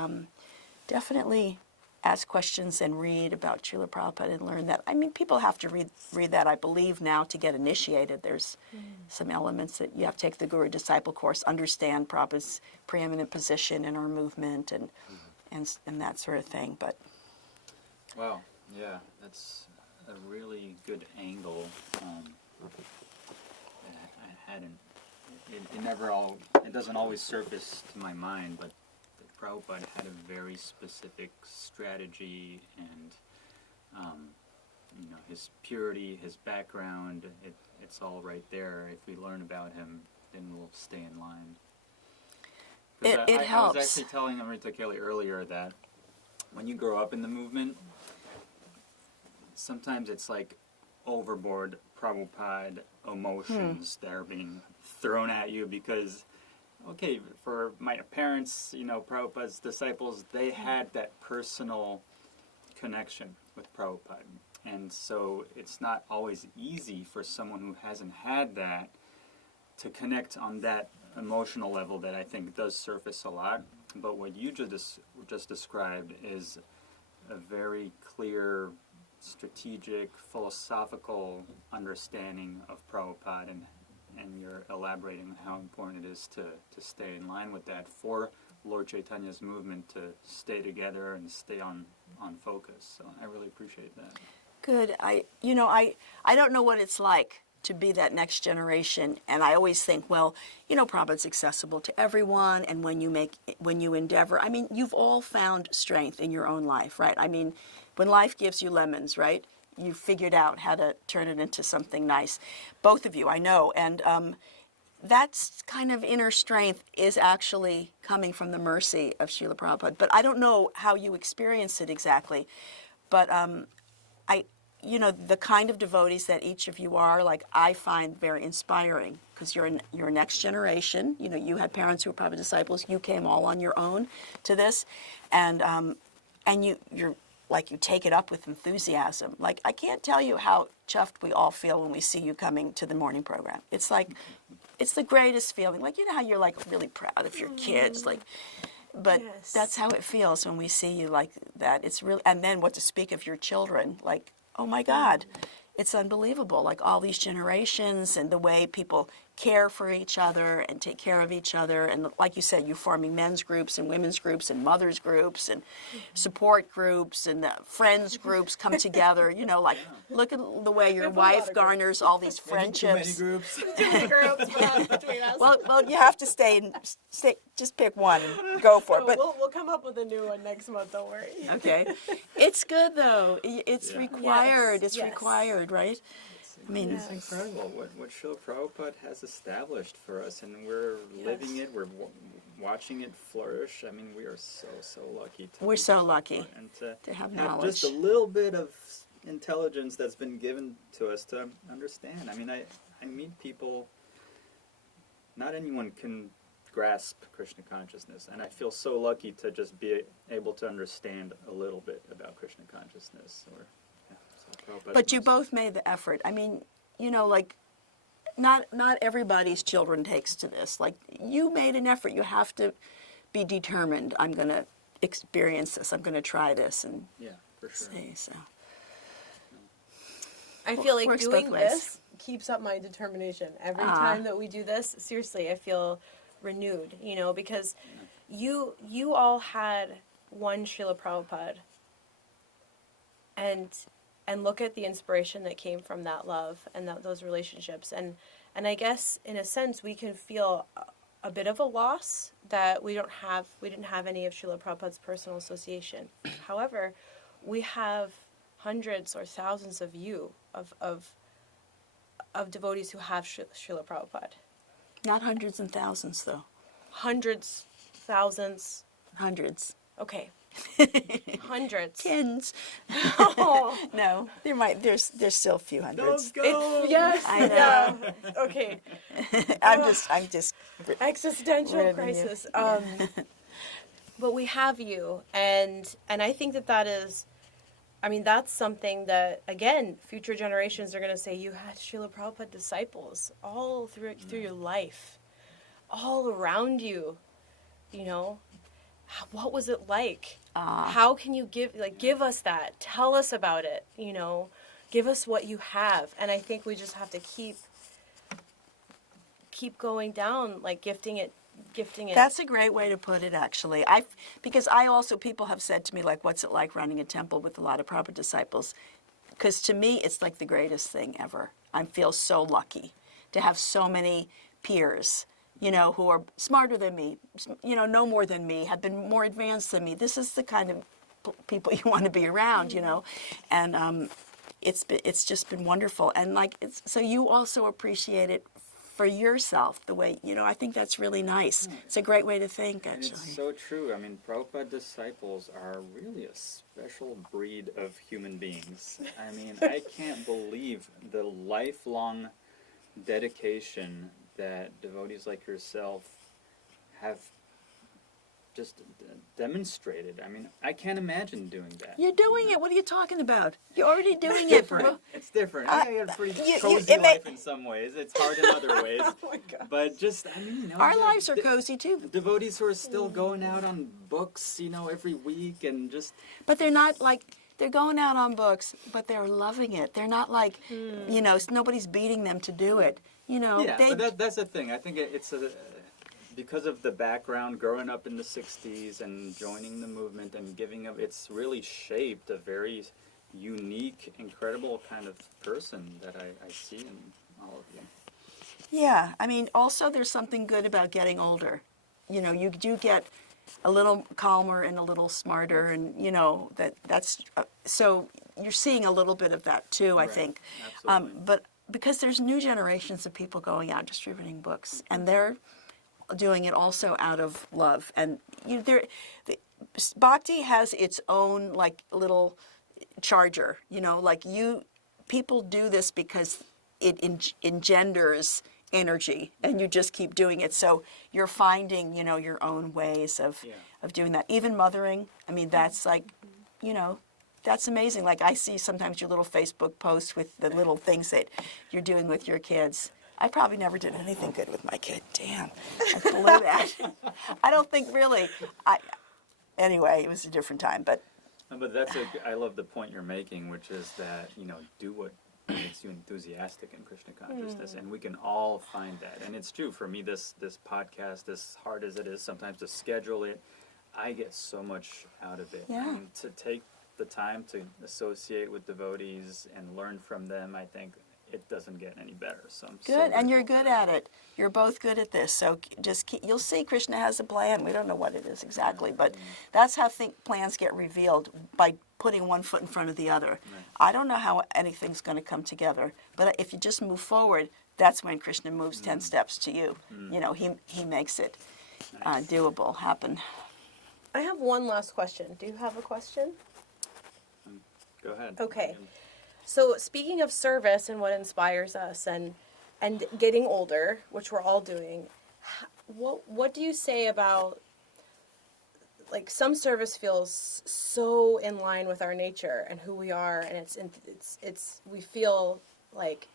definitely ask questions and read about Srila Prabhupada and learn that. People have to read that, I believe, now to get initiated. There's some elements that you have to take the Guru Disciple course, understand Prabhupada's preeminent position in our movement, and and that sort of thing. But Wow, yeah, that's a really good angle. I hadn't. It doesn't always surface to my mind, but Prabhupada had a very specific strategy, and his purity, his background, it's all right there. If we learn about him, then we'll stay in line. It helps. I was actually telling Amrita Kelly earlier that when you grow up in the movement, sometimes it's like overboard Prabhupada emotions that are being thrown at you because, okay, for my parents, Prabhupada's disciples, they had that personal connection with Prabhupada. And so it's not always easy for someone who hasn't had that to connect on that emotional level that I think does surface a lot. But what you just described is a very clear, strategic, philosophical understanding of Prabhupada, and you're elaborating on how important it is to stay in line with that for Lord Chaitanya's movement to stay together and stay on focus. So I really appreciate that. good. I don't know what it's like to be that next generation, and I always think, well, Prabhupada's accessible to everyone, and when you endeavor, I mean, you've all found strength in your own life, right? I mean, when life gives you lemons, right? You figured out how to turn it into something nice. Both of you, I know, and that's kind of inner strength is actually coming from the mercy of Srila Prabhupada. But I don't know how you experience it exactly. But the kind of devotees that each of you are, like, I find very inspiring because you're next generation. You had parents who were Prabhupada disciples. You came all on your own to this, and you're like, you take it up with enthusiasm. Like, I can't tell you how chuffed we all feel when we see you coming to the morning program. It's like, it's the greatest feeling. Like, how you're like really proud of your kids, like, but Yes. that's how it feels when we see you like that. It's really, and then what to speak of your children, like, oh my God, it's unbelievable. Like, all these generations and the way people care for each other and take care of each other. And like you said, you're forming men's groups and women's groups and mothers groups and support groups and friends groups come together. Like, look at the way your wife garners all these friendships. Too many groups. Too many groups between us. Well, you have to stay. Just pick one and go for it. But we'll come up with a new one next month. Don't worry. okay, it's good though. It's Yeah. required. Yes, It's yes. required, right? I mean, It's incredible what Srila Prabhupada has established for us, and we're living it, we're watching it flourish. I mean, we are so lucky. We're be so Prabhupada lucky and to have just knowledge. a little bit of intelligence that's been given to us to understand. I mean, I meet people, not anyone can grasp Krishna consciousness, and I feel so lucky to just be able to understand a little bit about Krishna consciousness. But you both made the effort. I mean, like, not everybody's children takes to this. Like, you made an effort. You have to be determined. I'm going to experience this. I'm going to try this and Yeah, for sure. see. So I feel like Works doing both ways. this keeps up my determination. Every time that we do this, seriously, I feel renewed, because you all had one Srila Prabhupada, and look at the inspiration that came from that love and those relationships. And I guess, in a sense, we can feel a bit of a loss that we didn't have any of Srila Prabhupada's personal association. However, we have hundreds or thousands of devotees who have Srila Prabhupada. not hundreds and thousands, though. Hundreds, thousands, Hundreds. okay. Hundreds. Tens. Oh, No, there's still a few hundreds. yes. I know. Yeah. Okay. I'm just. Existential Revenue. crisis. But we have you, and I think that is, I mean, that's something that, again, future generations are going to say, you had Srila Prabhupada disciples all through your life, all around you, What was it like? How can you give us that? Tell us about it, Give us what you have. And I think we just have to keep going down, like, gifting it gifting it. That's a great way to put it, actually. Because people have said to me, like, what's it like running a temple with a lot of Prabhupada disciples? Because to me, it's like the greatest thing ever. I feel so lucky to have so many peers, who are smarter than me, know more than me, have been more advanced than me. This is the kind of people you want to be around, and it's just been wonderful. And so you also appreciate it for yourself, the way, I think that's really nice. It's a great way to think, And actually. it's so true. I mean, Prabhupada disciples are really a special breed of human beings. I mean, I can't believe the lifelong dedication that devotees like yourself have just demonstrated. I mean, I can't imagine doing that. You're doing it. What are you talking about? You're already doing it. It's different. I had a pretty you- cozy it may- life in some ways. It's hard in other ways. But just, I mean, Our the- lives are the cozy, too. Devotees who are still going out on books, every week and just... But they're not they're going out on books, but they're loving it. They're not nobody's beating them to do it. Yeah, but that's the thing. I think it's because of the background, growing up in the 60s and joining the movement and giving up, it's really shaped a very unique, incredible kind of person that I see in all of you. Yeah, I mean, also there's something good about getting older. You do get a little calmer and a little smarter, and that's so you're seeing a little bit of that too, I Right, think. absolutely. But because there's new generations of people going out distributing books, and they're doing it also out of love, and Bhakti has its own little charger. People do this because it engenders energy, and you just keep doing it. So you're finding, your own ways of doing that. Even mothering, I mean, that's that's amazing. I see sometimes your little Facebook posts with the little things that you're doing with your kids. I probably never did anything good with my kid. Damn, I blew that. I don't think really. Anyway, it was a different time, but. But I love the point you're making, which is that, do what makes you enthusiastic in Krishna consciousness, and we can all find that. And it's true for me, this podcast, as hard as it is sometimes to schedule it, I get so much out of it. Yeah. I mean, to take the time to associate with devotees and learn from them, I think it doesn't get any better. So I'm Good, so and you're grateful good for that. at it. You're both good at this, so just you'll see Krishna has a plan. We don't know what it is exactly, but that's how plans get revealed, by putting one foot in front of the other. I don't know how anything's going to come together, but if you just move forward, that's when Krishna moves 10 steps to you. He makes it doable, happen. I have one last question. Do you have a question? Go ahead. Okay. So speaking of service and what inspires us and getting older, which we're all doing, what do you say about, some service feels so in line with our nature and who we are, and it's we feel like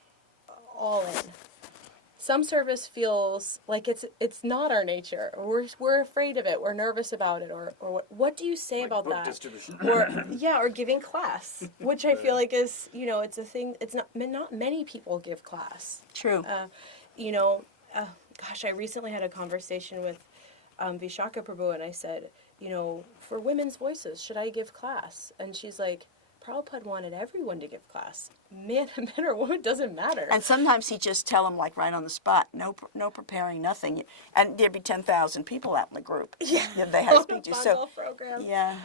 all in. Some service feels like it's not our nature, or we're afraid of it, we're nervous about it, or what do you say about book that? distribution. Or giving class, which I feel like is, it's a thing. It's not many people give class. True. Gosh, I recently had a conversation with Vishaka Prabhu, and I said, for women's voices, should I give class? And she's like, Prabhupada wanted everyone to give class. Man or woman, doesn't matter. And sometimes he just tell them right on the spot, no preparing, nothing, and there'd be 10,000 people out in the group. That they had to speak to. So program. yeah.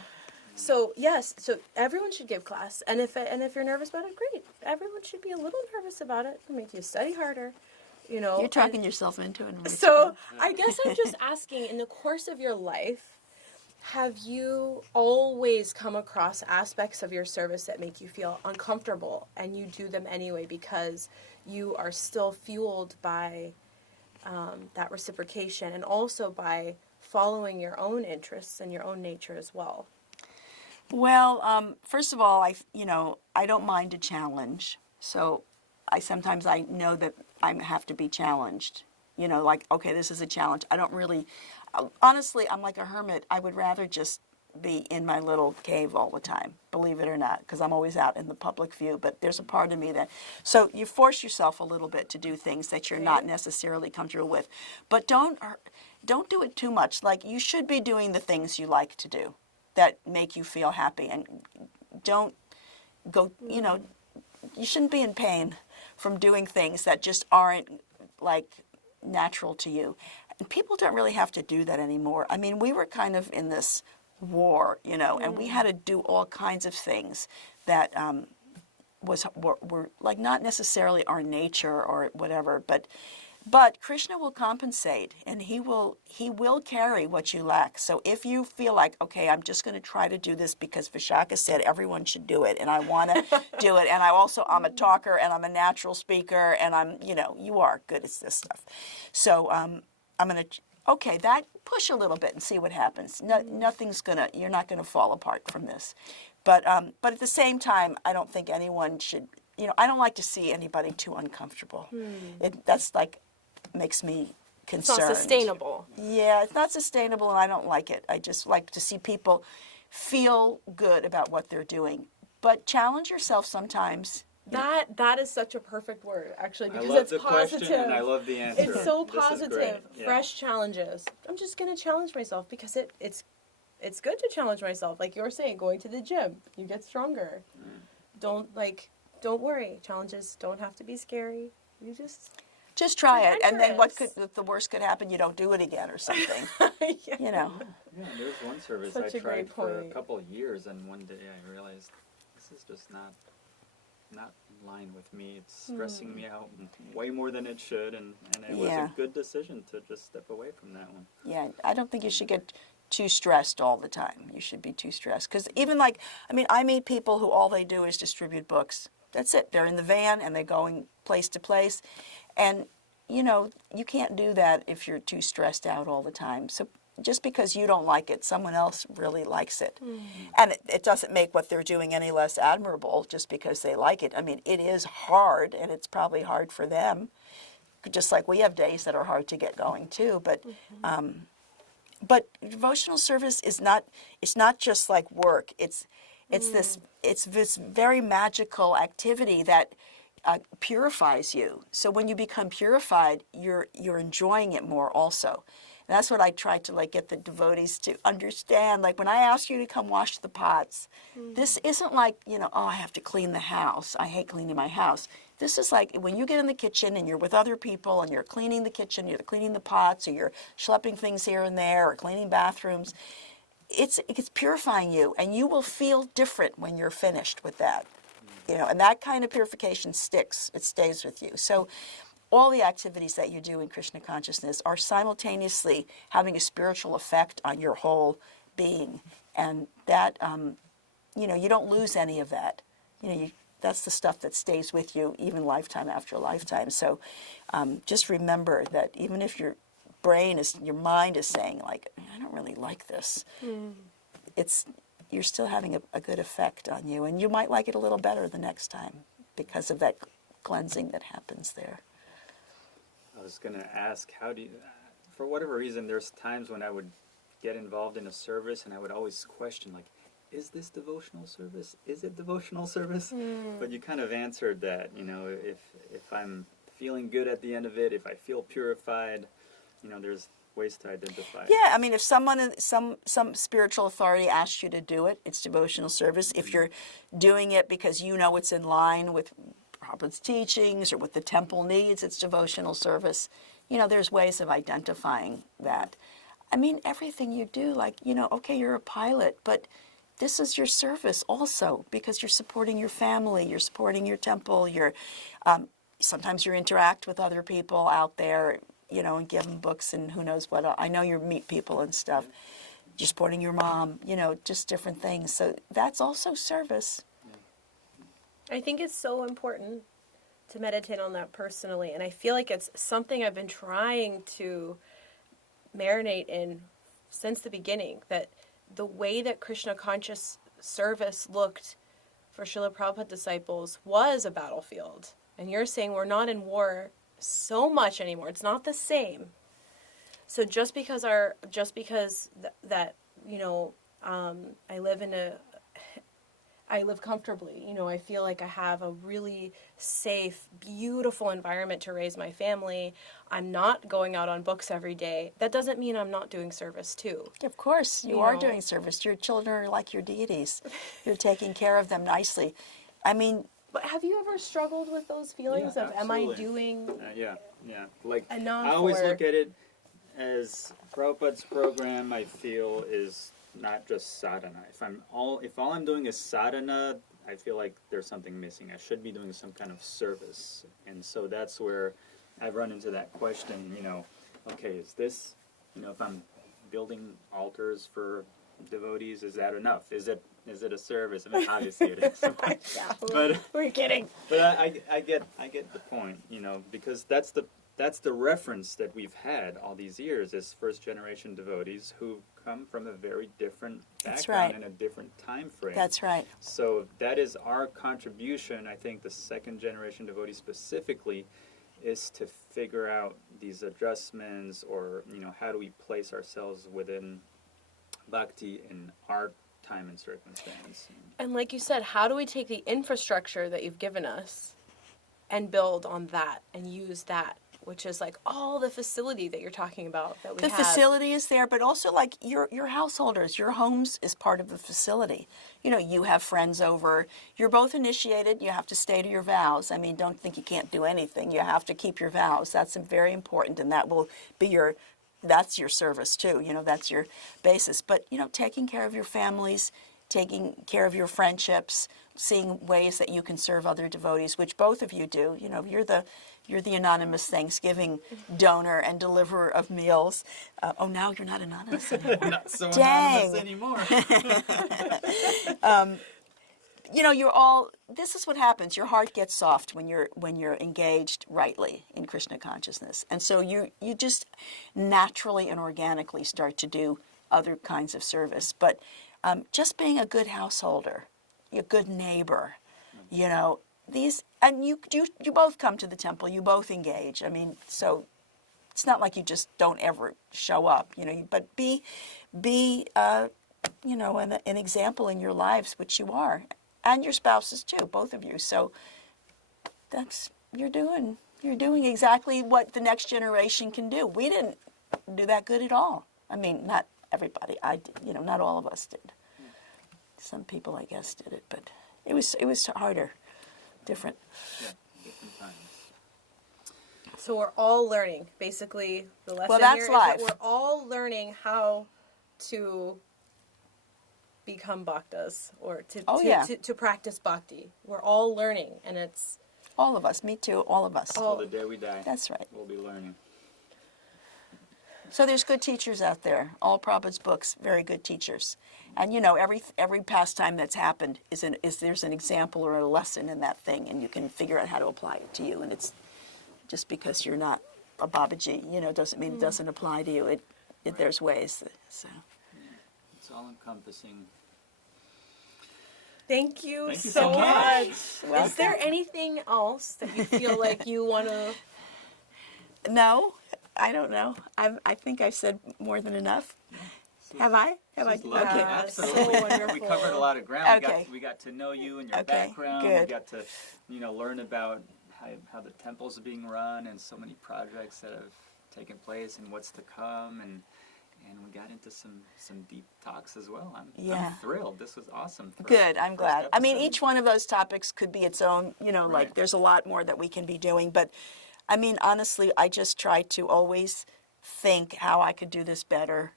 So yes, so everyone should give class, and if you're nervous about it, great. Everyone should be a little nervous about it. It'll make you study harder. You're talking yourself into it. So I guess I'm just asking, in the course of your life, have you always come across aspects of your service that make you feel uncomfortable, and you do them anyway because you are still fueled by that reciprocation, and also by following your own interests and your own nature as well? Well, first of all, I don't mind a challenge. So sometimes I know that I have to be challenged. Okay, this is a challenge. I don't really, honestly, I'm like a hermit. I would rather just be in my little cave all the time, believe it or not, because I'm always out in the public view. But there's a part of me that, so you force yourself a little bit to do things that you're not necessarily comfortable with. But don't do it too much. Like, you should be doing the things you like to do that make you feel happy, and don't go, you know, you shouldn't be in pain from doing things that just aren't like natural to you. And people don't really have to do that anymore. I mean, we were kind of in this war, you know, and we had to do all kinds of things that were like not necessarily our nature or whatever, but Krishna will compensate, and he will carry what you lack. So if you feel like, okay, I'm just going to try to do this because Vishaka said everyone should do it, and I want to do it, and I'm a talker, and I'm a natural speaker, and I'm, you know, you are good at this stuff. So I'm going to, okay, that push a little bit and see what happens. You're not going to fall apart from this. But at the same time, I don't think anyone should, you know, I don't like to see anybody too uncomfortable. That's like, makes me concerned. It's not sustainable. Yeah, it's not sustainable, and I don't like it. I just like to see people feel good about what they're doing. But challenge yourself sometimes. That is such a perfect word, actually, because I love it's the positive. question and I love the answer. It's so This is positive. great. Yeah. Fresh challenges. I'm just gonna challenge myself because it's good to challenge myself. Like you're saying, going to the gym, you get stronger. Don't worry. Challenges don't have to be scary. You Just try it, and then adventurous. if the worst could happen, you don't do it again or something. Yeah. You know. Yeah, there's one service Such I a great tried for a point. couple of years, and one day I realized this is just not in line with me. It's stressing me out way more than it should, and it was Yeah. a good decision to just step away from that one. Yeah, I don't think you should get too stressed all the time. You should be too stressed. Because even like, I mean, I meet people who all they do is distribute books. That's it. They're in the van and they're going place to place. And, you know, you can't do that if you're too stressed out all the time. So just because you don't like it, someone else really likes it. And it doesn't make what they're doing any less admirable just because they like it. I mean, it is hard, and it's probably hard for them. Just like we have days that are hard to get going too. But devotional service is not, it's not just like work. It's this very magical activity that purifies you. So when you become purified, you're enjoying it more also. And that's what I try to like get the devotees to understand. Like when I ask you to come wash the pots, this isn't like, you know, oh, I have to clean the house. I hate cleaning my house. This is like when you get in the kitchen and you're with other people and you're cleaning the kitchen, you're cleaning the pots, or you're schlepping things here and there, or cleaning bathrooms. It's purifying you, and you will feel different when you're finished with that. You know, and that kind of purification sticks. It stays with you. So all the activities that you do in Krishna consciousness are simultaneously having a spiritual effect on your whole being. And that, you know, you don't lose any of that. You know, that's the stuff that stays with you even lifetime after lifetime. So just remember that even if your mind is saying, like, I don't really like this, you're still having a good effect on you. And you might like it a little better the next time because of that cleansing that happens there. I was going to ask, for whatever reason, there's times when I would get involved in a service and I would always question, like, is this devotional service? Is it devotional service? But you kind of answered that, you know, if I'm feeling good at the end of it, if I feel purified, you know, there's ways to identify it. Yeah, I mean, if some spiritual authority asks you to do it, it's devotional service. If you're doing it because you know it's in line with Prabhupada's teachings or what the temple needs, it's devotional service. You know, there's ways of identifying that. I mean, everything you do, like, you know, okay, you're a pilot, but this is your service also because you're supporting your family, you're supporting your temple, sometimes you interact with other people out there, you know, and give them books and who knows what. I know you meet people and stuff. You're supporting your mom, you know, just different things. So that's also service. I think it's so important to meditate on that personally, and I feel like it's something I've been trying to marinate in since the beginning, that the way that Krishna conscious service looked for Srila Prabhupada disciples was a battlefield. And you're saying we're not in war so much anymore. It's not the same. So just because that you know, I live in I live comfortably. You know, I feel like I have a really safe, beautiful environment to raise my family. I'm not going out on books every day. That doesn't mean I'm not doing service too. Of course, you You are know. doing service. Your children are like your deities. You're taking care of them nicely. I mean, But have you ever struggled with those feelings Yeah, of, am I absolutely. doing Yeah. Like, enough? I always or- look at it as Prabhupada's program, I feel, is not just sadhana. If all I'm doing is sadhana, I feel like there's something missing. I should be doing some kind of service. And so that's where I've run into that question, okay, is this, if I'm building altars for devotees, is that enough? Is it a service? I mean, obviously it is. Yeah, But we're kidding. But I get the point, because that's the reference that we've had all these years as first generation devotees who come from a very different That's background right. and a different time frame. that's right. So that is our contribution. I think the second generation devotees specifically is to figure out these adjustments, or how do we place ourselves within bhakti in our time and circumstance. And like you said, how do we take the infrastructure that you've given us and build on that and use that, which is like all the facility that you're talking about that we The have. facility is there, but also like your householders, your homes is part of the facility. You have friends over. You're both initiated. You have to stay to your vows. I mean, don't think you can't do anything. You have to keep your vows. That's very important, and that will be that's your service too. That's your basis. But taking care of your families, taking care of your friendships, seeing ways that you can serve other devotees, which both of you do. You're the anonymous Thanksgiving donor and deliverer of meals. Now you're not anonymous anymore. Not so Dang. anonymous anymore. You're all. This is what happens. Your heart gets soft when you're engaged rightly in Krishna consciousness, and so you just naturally and organically start to do other kinds of service. But just being a good householder, a good neighbor, these, and you both come to the temple. You both engage. I mean, so it's not like you just don't ever show up. But be an example in your lives, which you are. And your spouses too, both of you. So you're doing exactly what the next generation can do. We didn't do that good at all. I mean, not everybody. I did. Not all of us did. Some people, I guess, did it, but it was harder, different. Yeah, different times. So we're all learning. Basically, the lesson Well, that's here is life. that we're all learning how to become bhaktas, or to practice bhakti. We're all learning, and it's All of us. Me too. All of us. Till the day we die, That's right. we'll be learning. So there's good teachers out there. All Prabhupada's books, very good teachers. And every pastime that's happened there's an example or a lesson in that thing, and you can figure out how to apply it to you. And it's just because you're not a Babaji, doesn't mean it doesn't apply to you. There's ways. So It's all encompassing. Thank you Thank you so so much. much. Is there anything else that you feel like you want to? no, I don't know. I think I've said more than enough. Have I? Have I? This is lovely. Okay. Absolutely. So wonderful. We covered a lot of ground. Okay. We got to know you and your Okay, background. good. We got to, learn about how the temple's being run and so many projects that have taken place and what's to come, and we got into some deep talks as well. Yeah. I'm thrilled. This was awesome. for Good, our I'm first glad. I mean, episode. each one of those topics could be its own, like Right. there's a lot more that we can be doing. But I mean, honestly, I just try to always think how I could do this better,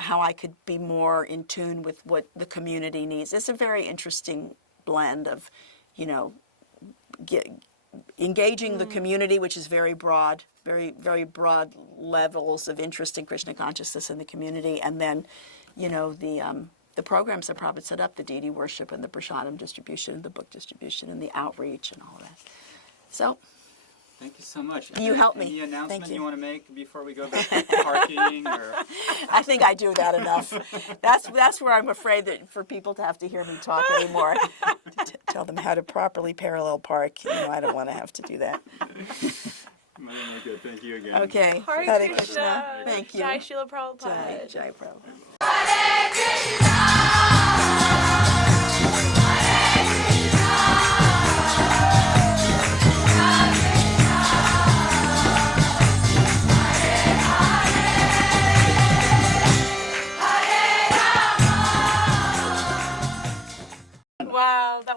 how I could be more in tune with what the community needs. It's a very interesting blend of, engaging the community, which is very broad, very, very broad levels of interest in Krishna consciousness in the community, and then, the programs that Prabhupada set up, the deity worship and the prasadam distribution, and the book distribution, and the outreach and all of that. So, Thank you so much. You helped me. Any Thank announcement you. you want to make before we go back to parking? Or I think I do that enough. That's where I'm afraid that for people to have to hear me talk anymore, to tell them how to properly parallel park. I don't want to have to do that. We're good. Thank you again. Okay. Hare Hare Krishna. Thank you. Jai Srila Prabhupada. Jai Prabhupada. Hare Krishna,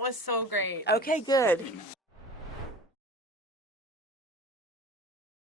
was so great. Okay, good.